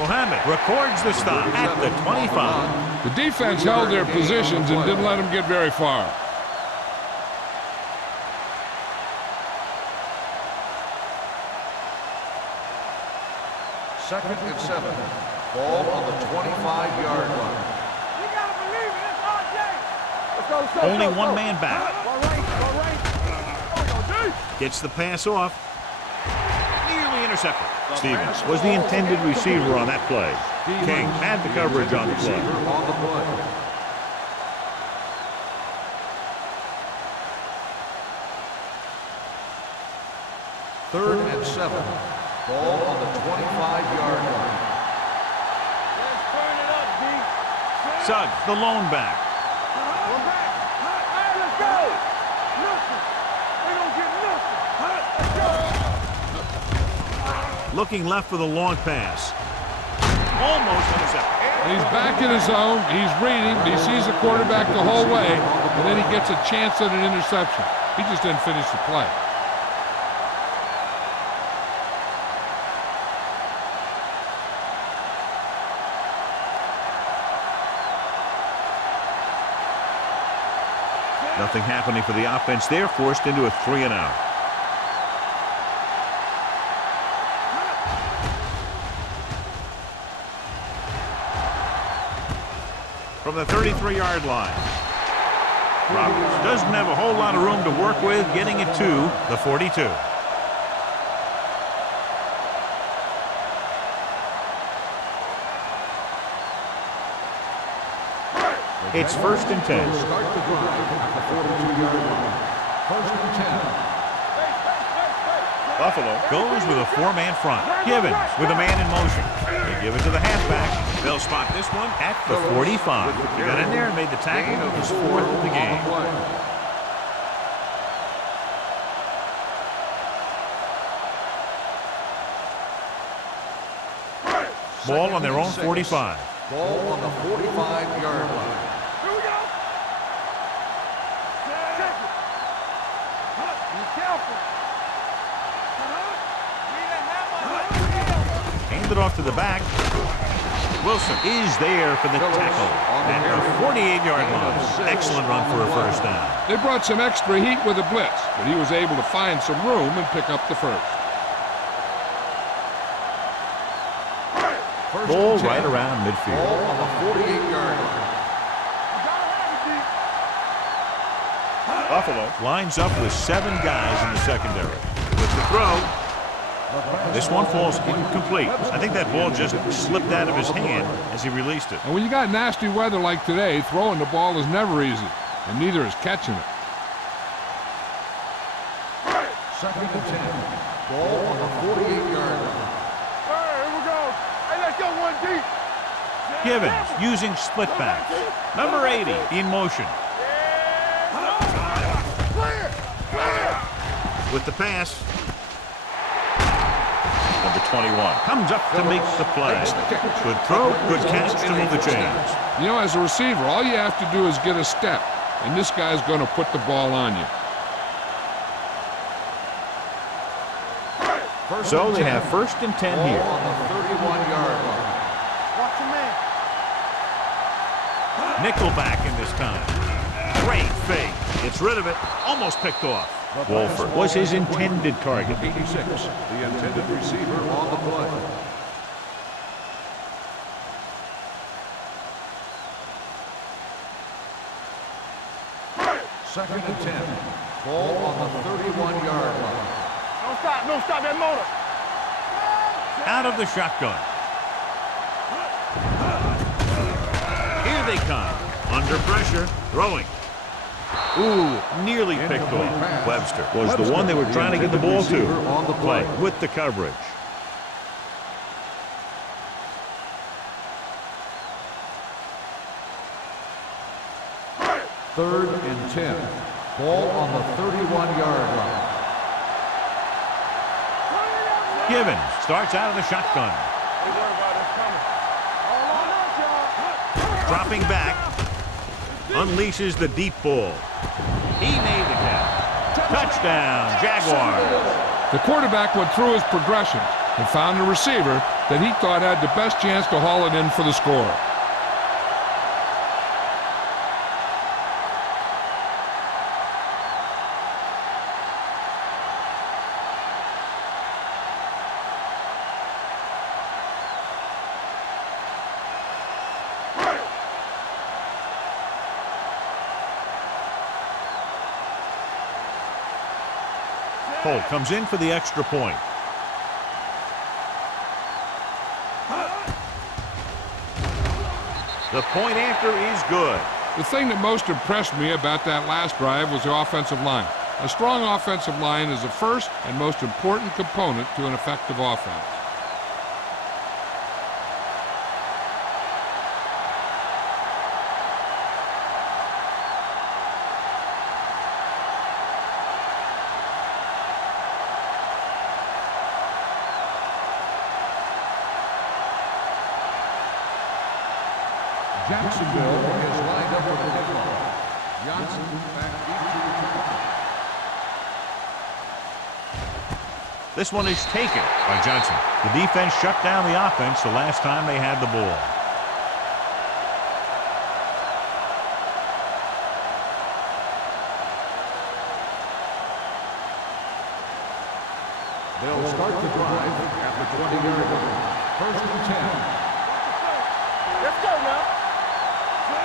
Mohammed records the stop at the 25. The defense held their positions and didn't let them get very far. Second and 7. Ball on the 25-yard line. You gotta believe it. It's RJ. Let's go, let's go. Only let's go. one man back. All right. Gets the pass off. Nearly intercepted. Stevens was the intended receiver on that play. King had the coverage on the play. On the play. Third and 7. Ball on the 25-yard line. Let's turn it up, D. Suggs, the lone back. We're back. Hey, let's go. Nothing. We don't get nothing. Let's go. Looking left for the long pass. Almost intercepted. He's back in his zone. He's reading. He sees the quarterback the whole way, and then he gets a chance at an interception. He just didn't finish the play. Nothing happening for the offense there, forced into a 3-and-out. From the 33-yard line. Roberts doesn't have a whole lot of room to work with, getting it to the 42. It's first and 10. Start the drive at the 42-yard line. First and 10. Buffalo goes with a 4-man front. Givens with a man in motion. They give it to the halfback. They'll spot this one at the 45. He got in there and made the tackle. His 4th of the game. Ball on their own 45. Ball on the 45-yard line. Here we go. Check it. Be careful. Hand it off to the back. Wilson is there for the tackle at the 48-yard line. Excellent run for a first down. They brought some extra heat with a blitz, but he was able to find some room and pick up the first. Ball right around midfield. Ball on the 48-yard line. Buffalo lines up with 7 guys in the secondary. With the throw, this one falls incomplete. I think that ball just slipped out of his hand as he released it. And when you got nasty weather like today, throwing the ball is never easy, and neither is catching it. Second and 10. Ball on the 48-yard line. Hey, here we go. Hey, let's go one deep. Givens using split backs. Number 80 in motion. Clear. Clear. With the pass. Number 21 comes up to make the play. Good throw, good catch to move the chains. You know, as a receiver, all you have to do is get a step, and this guy's going to put the ball on you. So they have first and 10 Ball here. on the 31-yard line. Watch your man. Nickelback in this time. Great fake. Gets rid of it. Almost picked off. Wolford was his intended target. 86, the intended receiver on the play. Second and 10. Ball on the 31-yard line. Don't stop that motor. Out of the shotgun. Here they come. Under pressure, throwing. Ooh, nearly picked off. Webster was the one they were trying to get the ball to. On the play. With the coverage. Third and 10. Ball on the 31-yard line. Givens starts out of the shotgun. Dropping back. Unleashes the deep ball. He made the catch. Touchdown, Jaguars. The quarterback went through his progressions and found a receiver that he thought had the best chance to haul it in for the score. Holt comes in for the extra point. The point after is good. The thing that most impressed me about that last drive was the offensive line. A strong offensive line is the first and most important component to an effective offense. Jacksonville is lined up for the kickoff. Johnson back deep to the This one is taken by Johnson. The defense shut down the offense the last time they had the ball. They'll start the drive at the 20-yard line. First and 10. Let's go now.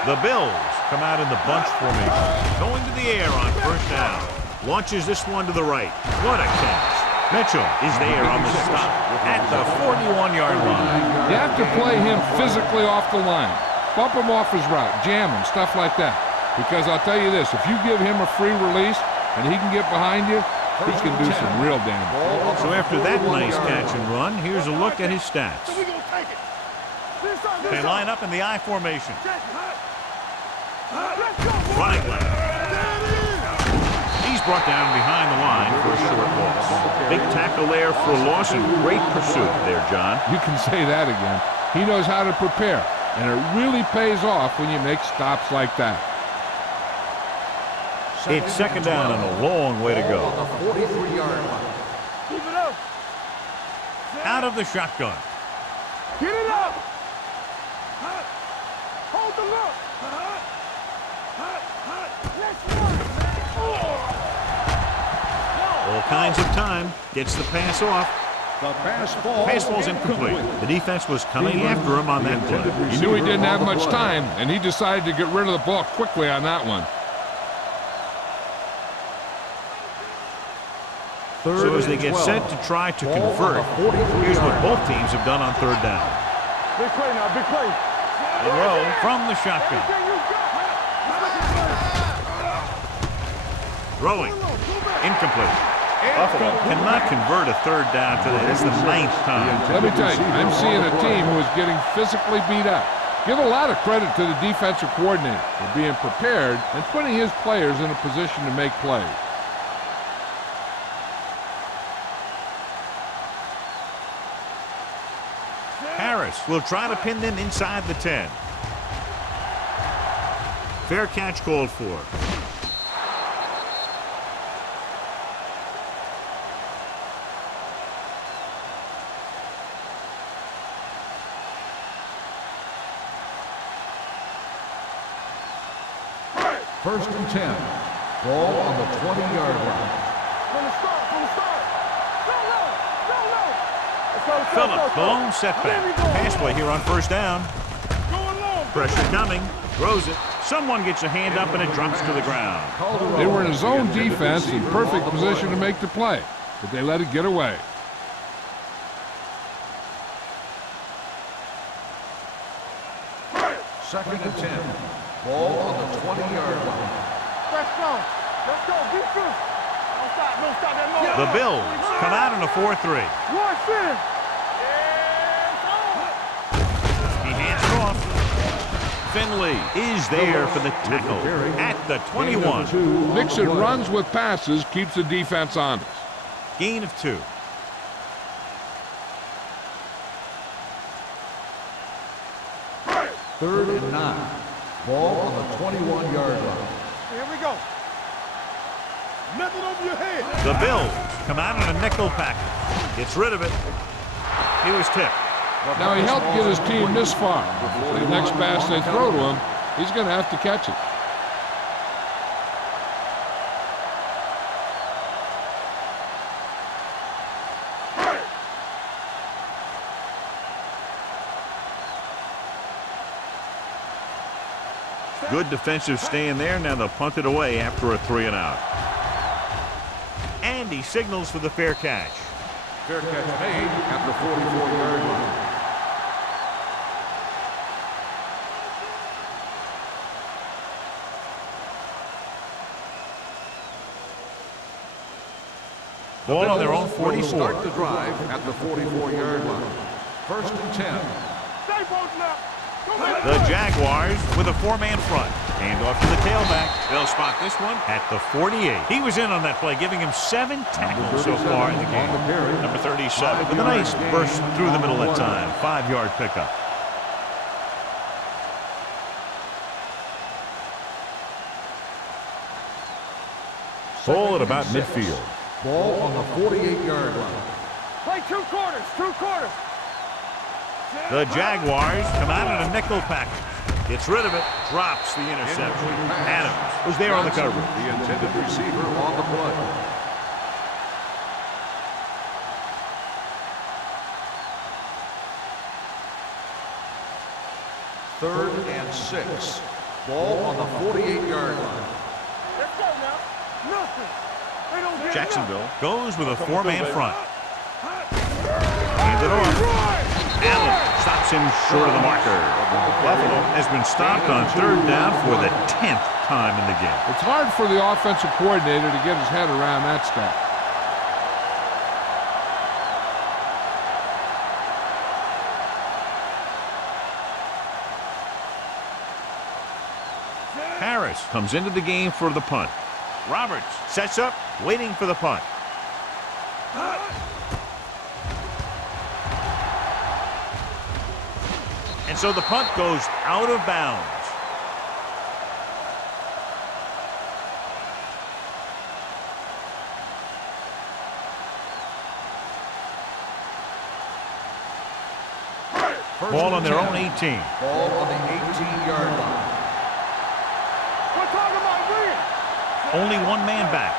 The Bills come out in the bunch formation. Going to the air on first down. Launches this one to the right. What a catch. Mitchell is there on the stop at the 41-yard line. You have to play him physically off the line. Bump him off his route, jam him, stuff like that. Because I'll tell you this, if you give him a free release and he can get behind you, he can do some real damage. So after that nice catch and run, here's a look at his stats. We gonna take it. They line up in the I formation. Let's go, boy. Running left. He's brought down behind the line for a short loss. Big tackle there for a loss and great pursuit there, John. You can say that again. He knows how to prepare, and it really pays off when you make stops like that. It's second down and a long way to go. On the 43-yard line. Keep it up. Out of the shotgun. Get it up. Hold the look. Let's run. All kinds of time. Gets the pass off. The pass Fastball's incomplete. The defense was coming after him on that play. He knew he didn't have much time, and he decided to get rid of the ball quickly on that one. So as they get set to try to convert, here's what both teams have done on third down. Big play now, big play. The row from the shotgun. Everything you got. Throwing. Incomplete. Buffalo cannot convert a third down today. That's the 9th time. Let me tell you, I'm seeing a team who is getting physically beat up. Give a lot of credit to the defensive coordinator for being prepared and putting his players in a position to make plays. Harris will try to pin them inside the 10. Fair catch called for. First and 10. Ball on the 20-yard line. From the start. Go low. Let's go. Phillips, the lone setback. Pass play here on first down. Going low. Pressure coming. Throws it. Someone gets a hand up and it drops to the ground. They were in a zone defense in perfect position to make the play, but they let it get away. Second and 10. Ball on the 20-yard line. Let's go. Let's go. Be true. Don't stop. Don't stop that moment. The Bills come out in a 4-3. One sin. He hands it off. Finley is there for the tackle at the 21. Nixon runs with passes, keeps the defense honest. Gain of 2. Third and 9. Ball on the 21-yard line. Here we go. Nothing over your head. The Bills come out in a nickel package. Gets rid of it. He was tipped. Now he helped get his team this far. The next pass they throw to him, he's going to have to catch it. Good defensive stand there. Now they'll punt it away after a 3-and-out. And he signals for the fair catch. Fair catch made at the 44-yard line. Ball on their own 44. Start the drive at the 44-yard line. First and 10. Stay posted up. The Jaguars with a 4-man front. Hand off to the tailback. They'll spot this one at the 48. He was in on that play, giving him 7 tackles so far in the game. Number 37 with a nice burst through the middle that time. 5-yard pickup. Ball at about midfield. Ball on the 48-yard line. Play 2 quarters. 2 quarters. The Jaguars come out in a nickel package. Gets rid of it. Drops the interception. Adams was there on the cover. The intended receiver on the play. Third and 6. Ball on the 48-yard line. Let's go now. Nothing. They don't get Jacksonville goes with a 4-man front. Hand it off. Allen stops him short of the marker. Buffalo has been stopped on 3rd down for the 10th time in the game. It's hard for the offensive coordinator to get his head around that stat. Harris comes into the game for the punt. Roberts sets up, waiting for the punt. And so the punt goes out of bounds. Ball on their own 18. Ball on the 18-yard line. We're talking about win. Only 1 man back.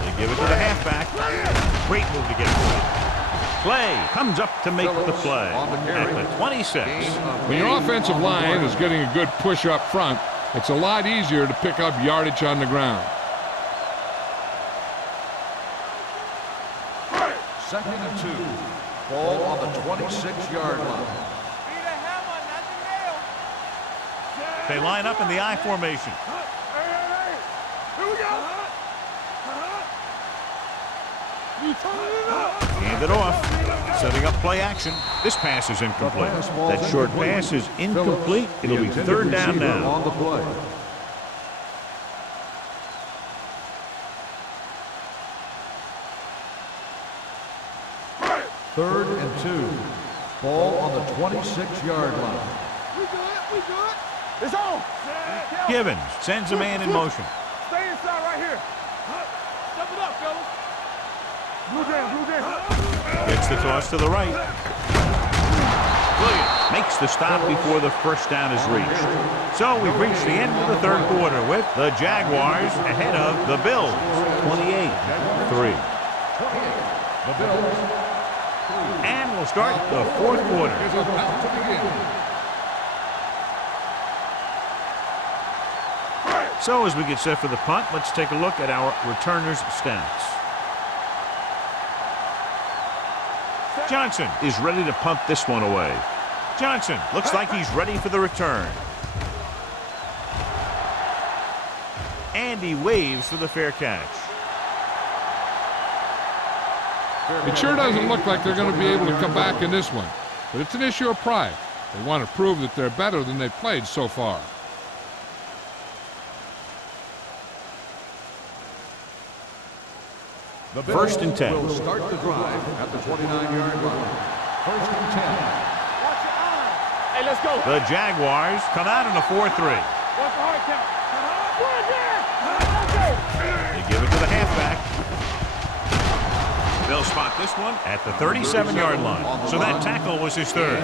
They give it to the halfback. Great move to get it away. Clay comes up to make the play at the 26. When your offensive line is getting a good push up front, it's a lot easier to pick up yardage on the ground. Second and 2. Ball on the 26-yard line. They line up in the I formation. Hey. Here we go. You turn it up. Hand it off. Setting up play action. This pass is incomplete. That short pass is incomplete. It'll be 3rd down now. On the play. Third and 2. Ball on the 26-yard line. We good. It's on. Givens sends a man in motion. Stay inside right here. Step it up, fellas. Blue down. Gets the toss to the right. Williams makes the stop before the 1st down is reached. So we've reached the end of the 3rd quarter with the Jaguars ahead of the Bills, 28-3. The Bills. And we'll start the 4th quarter. Is about to begin. So as we get set for the punt, let's take a look at our returners' stats. Johnson is ready to punt this one away. Johnson looks like he's ready for the return. And he waves for the fair catch. It sure doesn't look like they're going to be able to come back in this one, but it's an issue of pride. They want to prove that they're better than they've played so far. The First and 10. will start the drive at the 29-yard line. First and 10. Hey, let's go. The Jaguars come out in a 4-3. What's the hard count? They give it to the halfback. They'll spot this one at the 37-yard line. So that tackle was his third.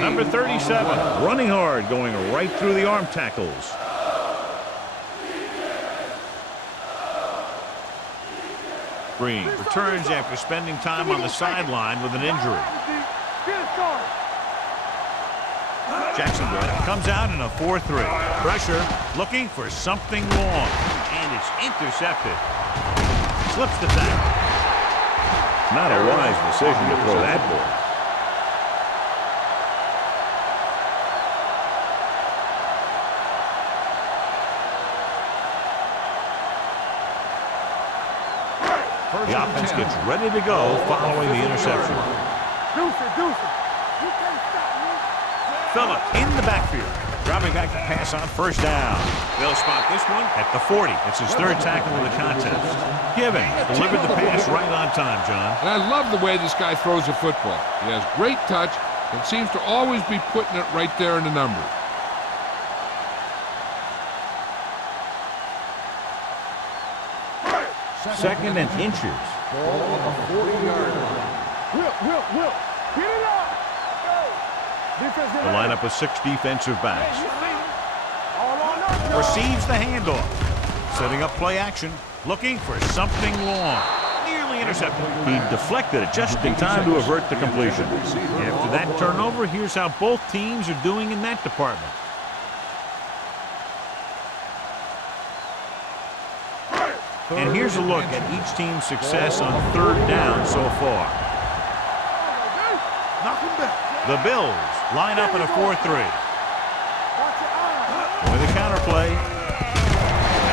Number 37, running hard, going right through the arm tackles. Green returns after spending time on the sideline with an injury. Jacksonville comes out in a 4-3. Pressure, looking for something long, and it's intercepted. Slips the tackle. Not a wise decision to throw that ball. The offense gets ready to go following the interception. Phillip in the backfield, dropping back to pass on first down. They'll spot this one at the 40. It's his third tackle of the contest. Giving delivered the pass right on time, John. And I love the way this guy throws a football. He has great touch and seems to always be putting it right there in the numbers. Second and inches. Ball on the 40-yard line. Will. Get it up. The lineup with 6 defensive backs. All on us. Receives the handoff. Setting up play action. Looking for something long. Nearly intercepted. He deflected it just in time to avert the completion. After that turnover, here's how both teams are doing in that department. And here's a look at each team's success on third down so far. Knock him back. The Bills line up in a 4-3. With a counterplay.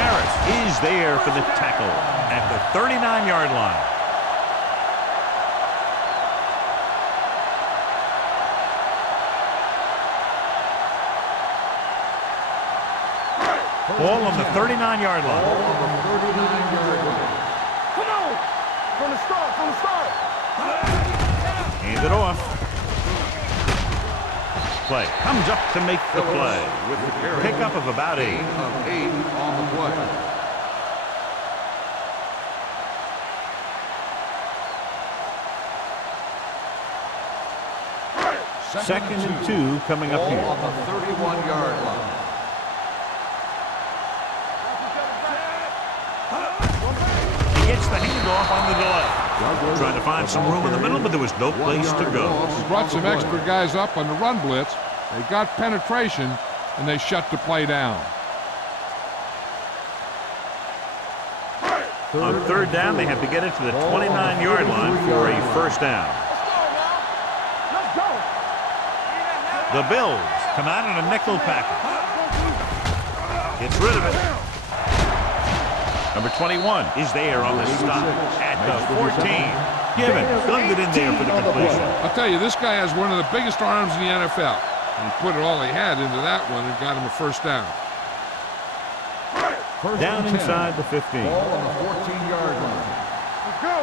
Harris is there for the tackle at the 39-yard line. Ball on the 39-yard line. Ball on the 39-yard line. Come on. From the start. Hand it off. Play comes up to make the play. With the carry. Pickup of about 8. Of 8 on the play. Second and 2 coming up Ball here. on the 31-yard line. He gets the handoff on the delay. Trying to find some room in the middle, but there was no place to go. He brought some extra guys up on the run blitz. They got penetration, and they shut the play down. On third down, they have to get it to the 29-yard line for a first down. Let's go. The Bills come out in a nickel package. Gets rid of it. Number 21 is there on the stop at the 14. Given, gunned it in there for the completion. I'll tell you, this guy has one of the biggest arms in the NFL. He put it all he had into that one and got him a first down. Down inside the 15. Ball on the 14-yard line.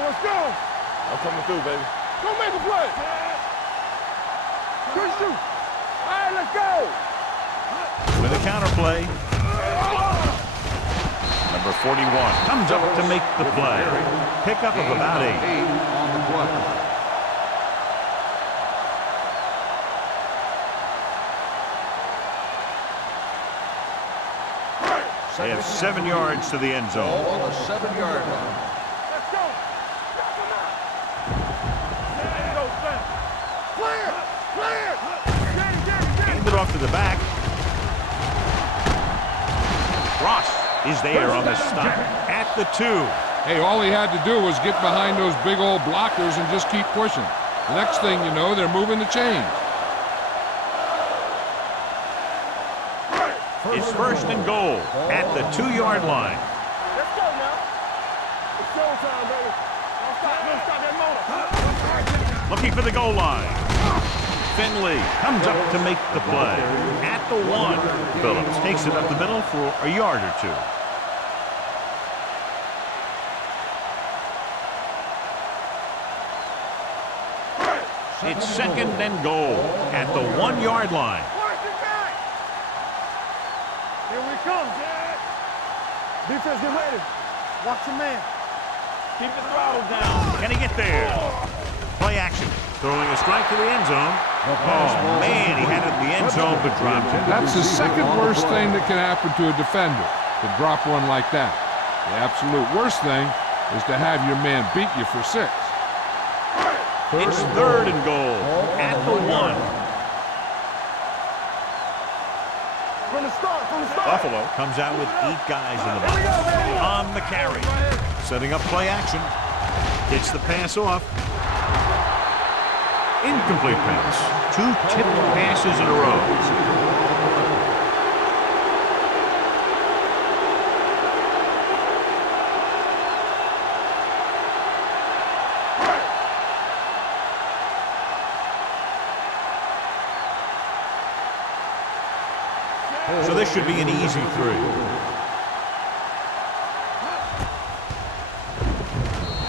Let's go. I'm coming through, baby. Go make a play. Push you. All right, let's go. With a counterplay. Number 41 comes up to make the play. Pickup of about 8. 8 on the play. They have 7 yards to the end zone. Ball on the 7-yard line. Let's go. Drop him out. Let's go, Sven. Clear. Hand it off to the back. Ross is there on the stop at the 2. Hey, all he had to do was get behind those big old blockers and just keep pushing. The next thing you know, they're moving the chains. It's first and goal at the 2-yard line. Let's go now. It's showtime, baby. Don't stop that motor. Looking for the goal line. Finley comes up to make the play at the 1. Phillips takes it up the middle for a yard or 2. It's second and goal at the 1-yard line. Watch it back. Here we come, Jack. Defense, get ready. Watch your man. Keep the throttle down. Can he get there? Play action. Throwing a strike to the end zone. Oh, man, he had it in the end zone but dropped it. That's the second worst thing that can happen to a defender, to drop one like that. The absolute worst thing is to have your man beat you for 6. It's third and goal at the 1. From the start. Buffalo comes out with 8 guys in the box. On the carry. Setting up play action. Gets the pass off. Incomplete pass. 2 tipped passes in a row. So this should be an easy 3.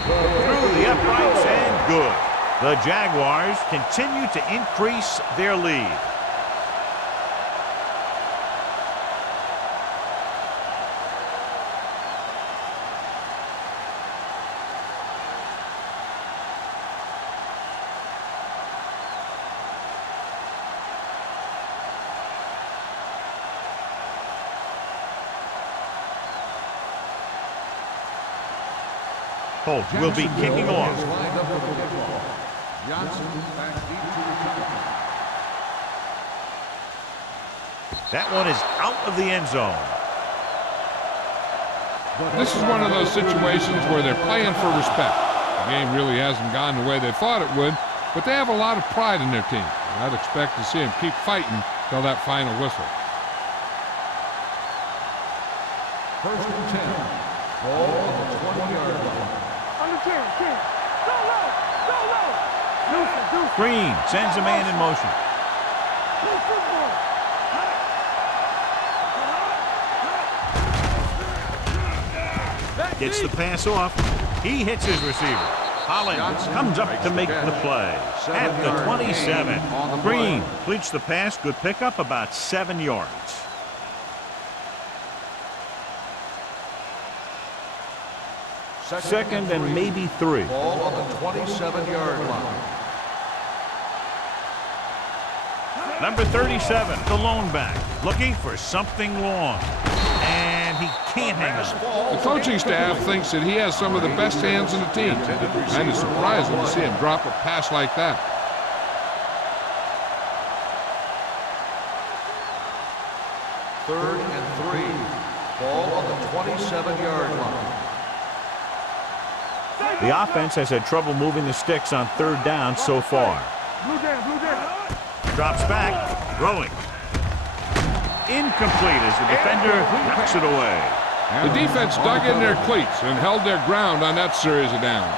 Through the uprights and good. The Jaguars continue to increase their lead. Holt will be kicking off. Johnson back deep to return. That one is out of the end zone. This is one of those situations where they're playing for respect. The game really hasn't gone the way they thought it would, but they have a lot of pride in their team. I'd expect to see them keep fighting till that final whistle. First and 10. Ball on the 20-yard line. Under 10. Go low. Green sends a man in motion. Gets the pass off. He hits his receiver. Holland comes up to make the play at the 27. Green completes the pass. Good pickup, about 7 yards. Second and maybe 3. Ball on the 27-yard line. Number 37, the lone back, looking for something long. And he can't hang on. The coaching staff thinks that he has some of the best hands in the team. And it's surprising to see him drop a pass like that. Third and 3. Ball on the 27-yard line. The offense has had trouble moving the sticks on 3rd down so far. Blue down. Drops back, throwing. Incomplete as the defender knocks it away. The defense dug in their cleats and held their ground on that series of downs.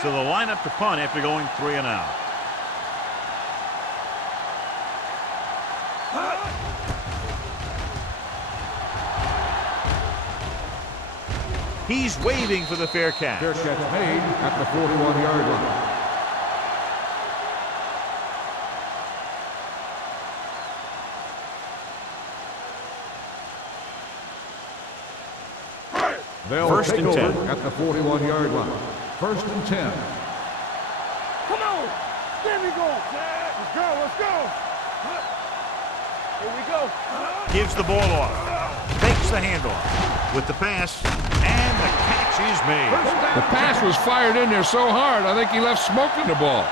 So they'll line up to punt after going 3 and out. He's waving for the fair catch. Fair catch made at the 41-yard line. They'll First take and over 10. at the 41-yard line. First and 10. Come on. There we go. Let's go. Here we go. Gives the ball off. Takes the handoff with the pass. And the catch is made. The pass was fired in there so hard, I think he left smoke in the ball.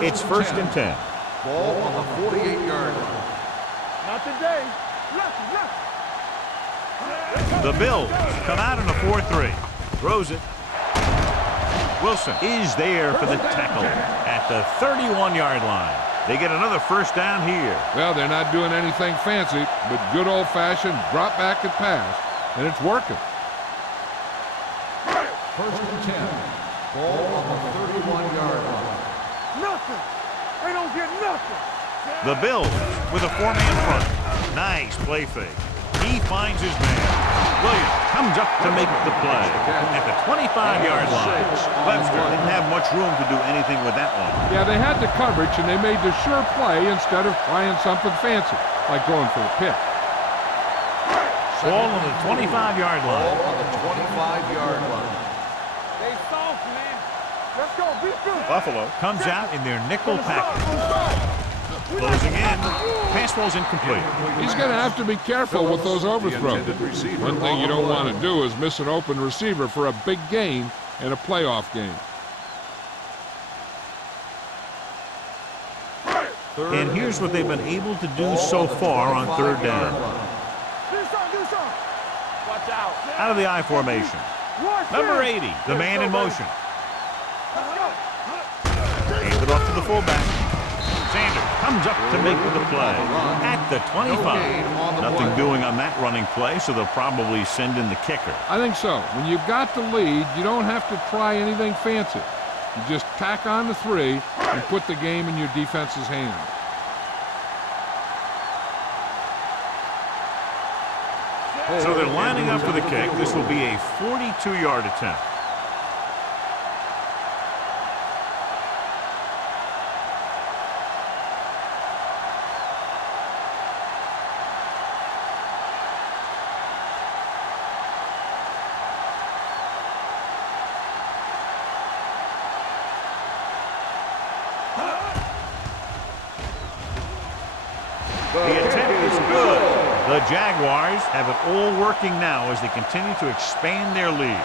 It's first and 10. Ball on the 48-yard line. Not today. The Bills come out in a 4-3. Throws it. Wilson is there for the tackle at the 31-yard line. They get another first down here. Well, they're not doing anything fancy, but good old-fashioned drop back and pass, and it's working. First and 10. Ball on the 31-yard line. Nothing. They don't get nothing. The Bills with a 4-man front. Nice play fake. He finds his man. Williams comes up to make the play at the 25-yard line. Webster didn't have much room to do anything with that one. Yeah, they had the coverage, and they made the sure play instead of trying something fancy, like going for a pick. Ball on the 25-yard line. Ball on the 25-yard line. They soft, man. Let's go. Be good. Buffalo comes out in their nickel package. Closing in. Pass ball's incomplete. He's going to have to be careful with those overthrows. One thing you don't want to do is miss an open receiver for a big gain in a playoff game. And here's what they've been able to do so far on third down. Do something. Watch out. Out of the I formation. Number 80, the man in motion. Hand it off to the fullback. Sanders comes up to make the play at the 25. Nothing doing on that running play, so they'll probably send in the kicker. I think so. When you've got the lead, you don't have to try anything fancy. You just tack on the 3 and put the game in your defense's hands. So they're lining up for the kick. This will be a 42-yard attempt. The attempt is good. The Jaguars have it all working now as they continue to expand their lead.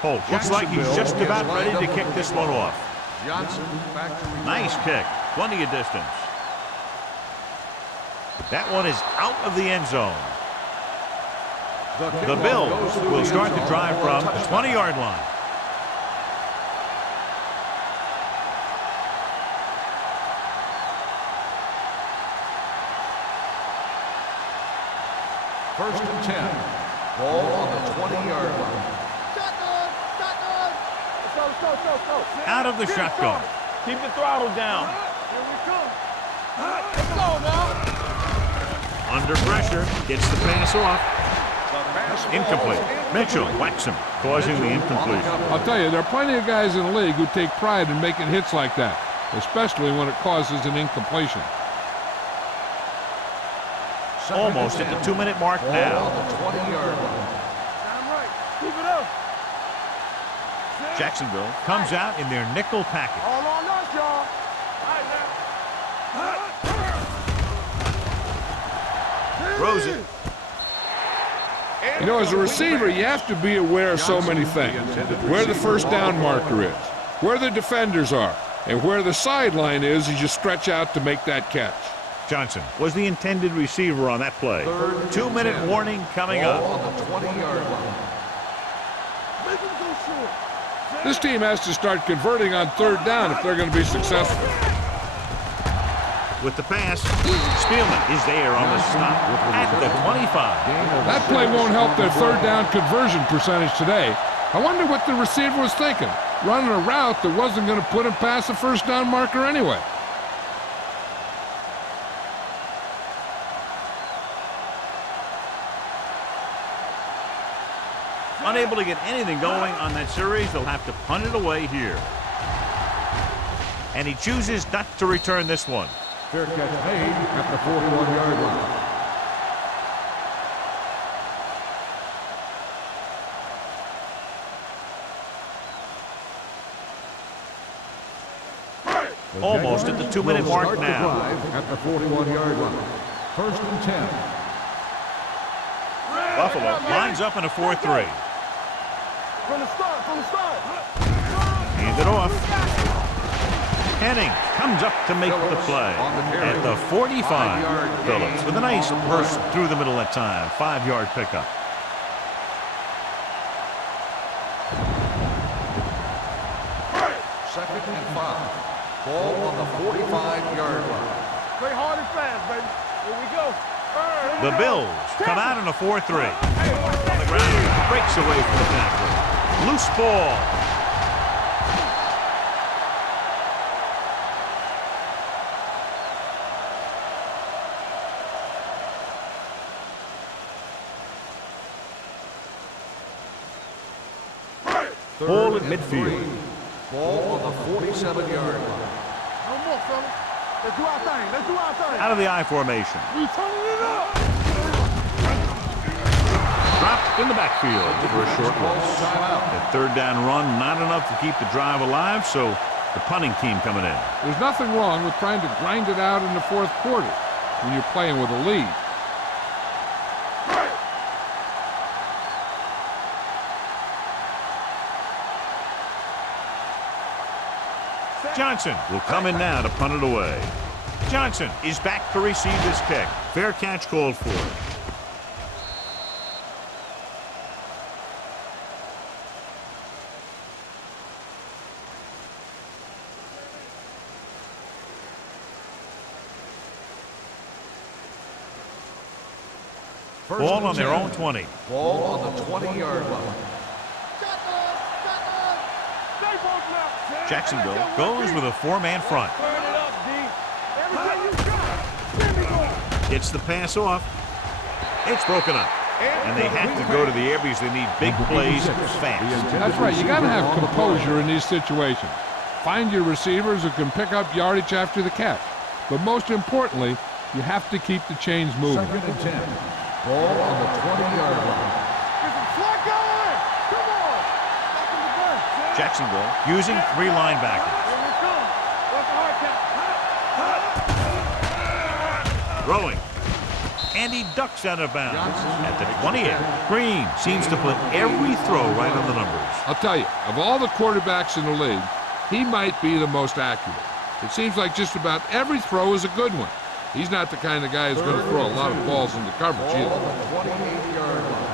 Holt looks like he's just about ready to kick this one off. Johnson back to return. Nice kick. Plenty of distance. That one is out of the end zone. The Bills will start the drive from the 20-yard line. First and 10. Ball on the 20-yard line. Out of the shotgun. Keep the throttle down. Here we come. Let's go now. Under pressure. Gets the pass off. Incomplete. Mitchell whacks him, causing the incompletion. I'll tell you, there are plenty of guys in the league who take pride in making hits like that, especially when it causes an incompletion. Almost at the 2-minute mark now. On the 20-yard line. I'm right. Keep it up. Jacksonville comes out in their nickel package. All on us, y'all. Throws it. You know, as a receiver, you have to be aware of so many things. Where the first down marker is, where the defenders are, and where the sideline is as you stretch out to make that catch. Johnson was the intended receiver on that play. 2-minute warning coming Ball up. on the 20-yard line. Make him go short. This team has to start converting on third down if they're going to be successful. With the pass, Spielman is there on the stop at the 25. That play won't help their third down conversion percentage today. I wonder what the receiver was thinking, running a route that wasn't going to put him past the first down marker anyway. Unable to get anything going on that series, they'll have to punt it away here. And he chooses not to return this one. Fair catch made at the 41-yard line. Almost at the 2-minute Will mark start the now. drive at the 41-yard line. First and 10. Buffalo lines up in a 4-3. From the start, from the start. Hand it off. Henning comes up to make the play. At the 45, Phillips with a nice burst through the middle that time. 5-yard pickup. Second and 5. Ball on the 45-yard line. Play hard and fast, baby. Here we go. The Bills come out in a 4-3. On the ground, breaks away from the tackler. Loose ball. Ball at midfield. Ball on the 47-yard line. No more, fellas. Let's do our thing. Let's do our thing. Out of the I formation. We turning it up. Dropped in the backfield for a short loss. Timeout. That third down run, not enough to keep the drive alive, so the punting team coming in. There's nothing wrong with trying to grind it out in the fourth quarter when you're playing with a lead. Johnson will come in now to punt it away. Johnson is back to receive this kick. Fair catch called for. Ball on their own 20. Ball on the 20-yard line. Jacksonville goes with a 4-man front. Gets the pass off. It's broken up. And they have to go to the air because they need big plays fast. That's right. You got to have composure in these situations. Find your receivers who can pick up yardage after the catch. But most importantly, you have to keep the chains moving. Second and 10. Ball on the 20-yard line. Jacksonville using 3 linebackers. Throwing. And he ducks out of bounds at the 28. Green seems to put every throw right on the numbers. I'll tell you, of all the quarterbacks in the league, he might be the most accurate. It seems like just about every throw is a good one. He's not the kind of guy who's going to throw a lot of balls into coverage either. Ball on the 28-yard line.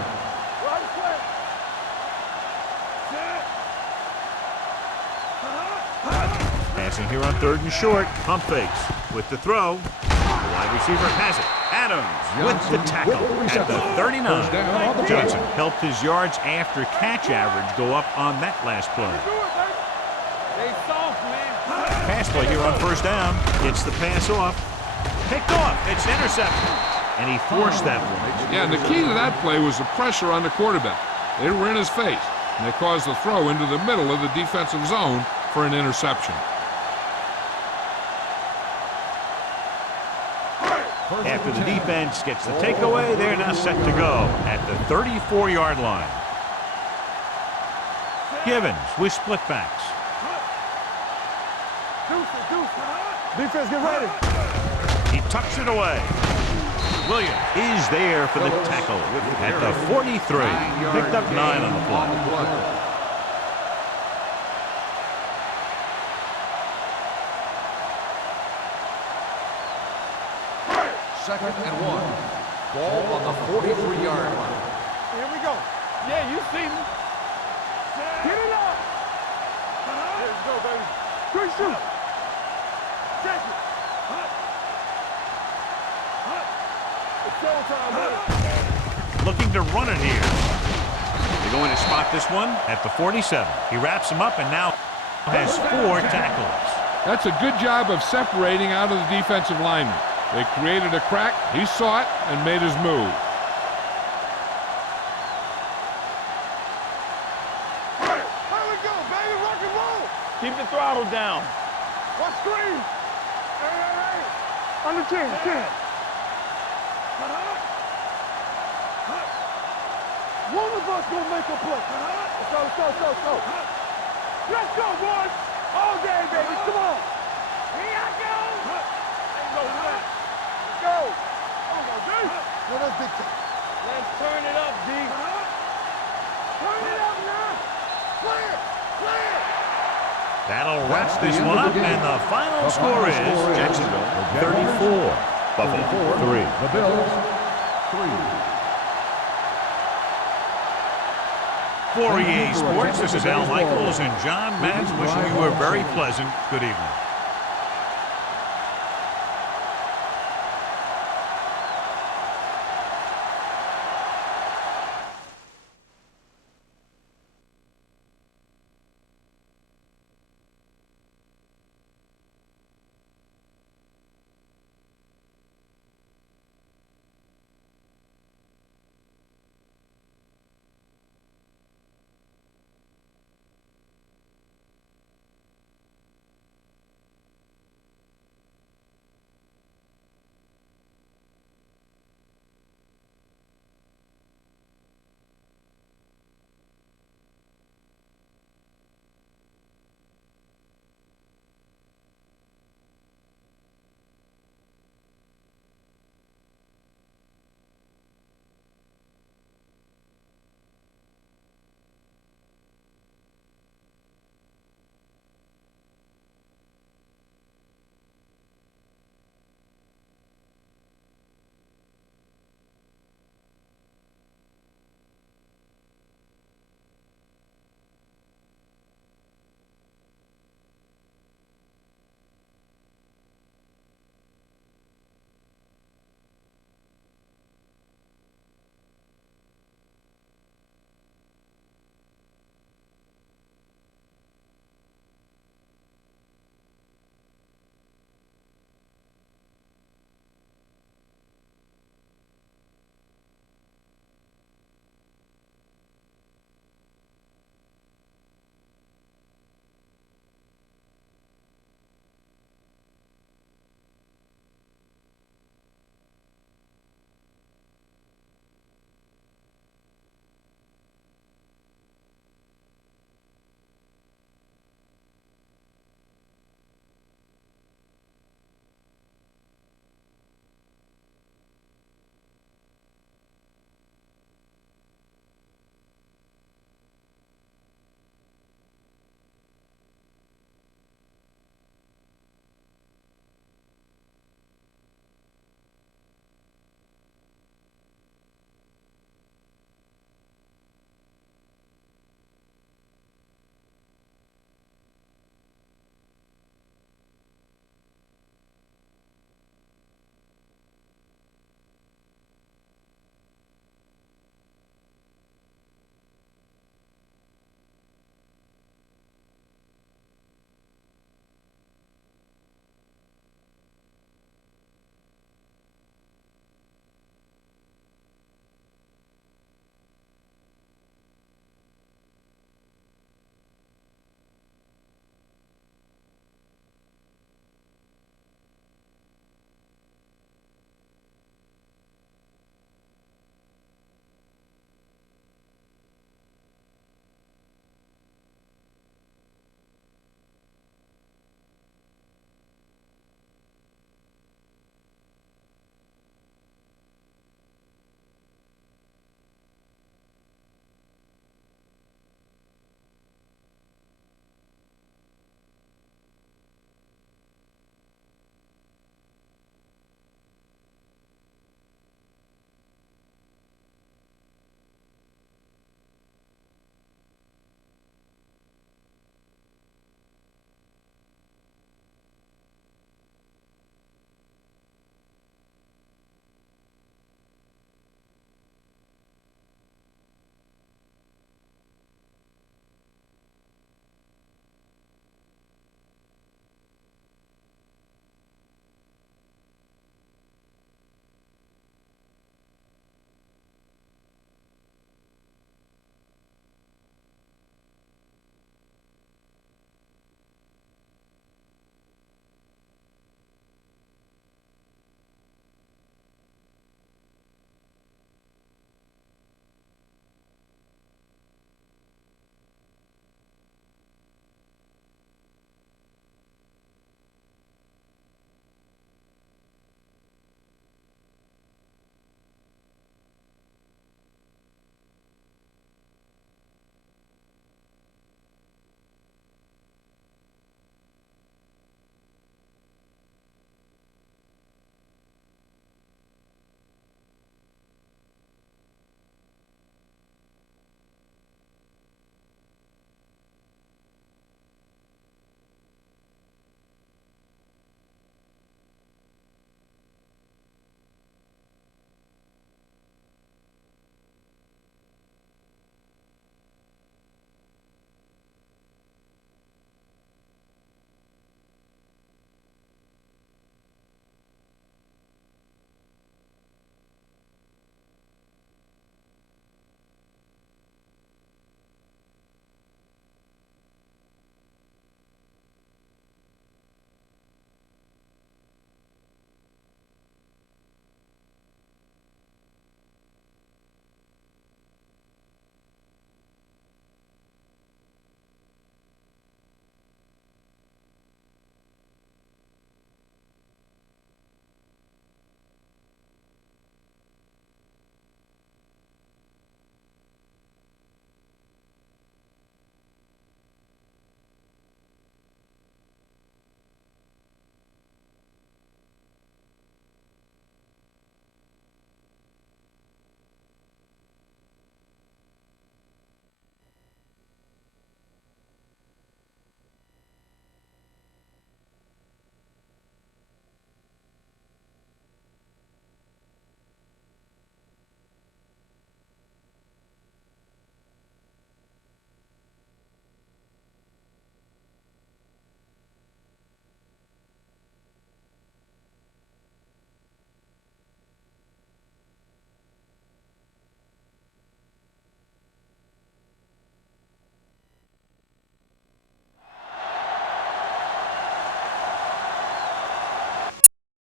Passing here on 3rd and short. Pump fakes with the throw. The wide receiver has it. Adams with the tackle at the 39. Johnson helped his yards after catch average go up on that last play. Pass play here on 1st down. Gets the pass off. Picked off. It's intercepted. And he forced that one. Yeah, and the key to that play was the pressure on the quarterback. They were in his face, and they caused the throw into the middle of the defensive zone for an interception. After the defense gets the takeaway, they're now set to go at the 34-yard line. Givens with split backs. Defense, get ready. He tucks it away. Williams is there for the tackle at the 43. Picked up 9 on the play. Second and 1. Ball on the 43-yard line. Here we go. Yeah, you see me. Get it up. Let's go, baby. Quick shoot. Check it. It's showtime, baby. Looking to run it here. They're going to spot this one at the 47. He wraps him up and now has 4 tackles. That's a good job of separating out of the defensive lineman. They created a crack, he saw it, and made his move. Here we go, baby, rock and roll. Keep the throttle down. What screen? Hey. Under 10. One of us gonna make a play. Let's go. Let's go, boys. All day, baby, come on. Here I go. Ain't no way. Let's go. Come on, D. No, that's big time. Let's turn it up, D. Turn it up now. Clear. Clear. That'll wrap this one up, and the final score is Jacksonville 34, Buffalo 3. The Bills, 3. For EA Sports, this is Al Michaels and John Madden wishing you a very pleasant good evening.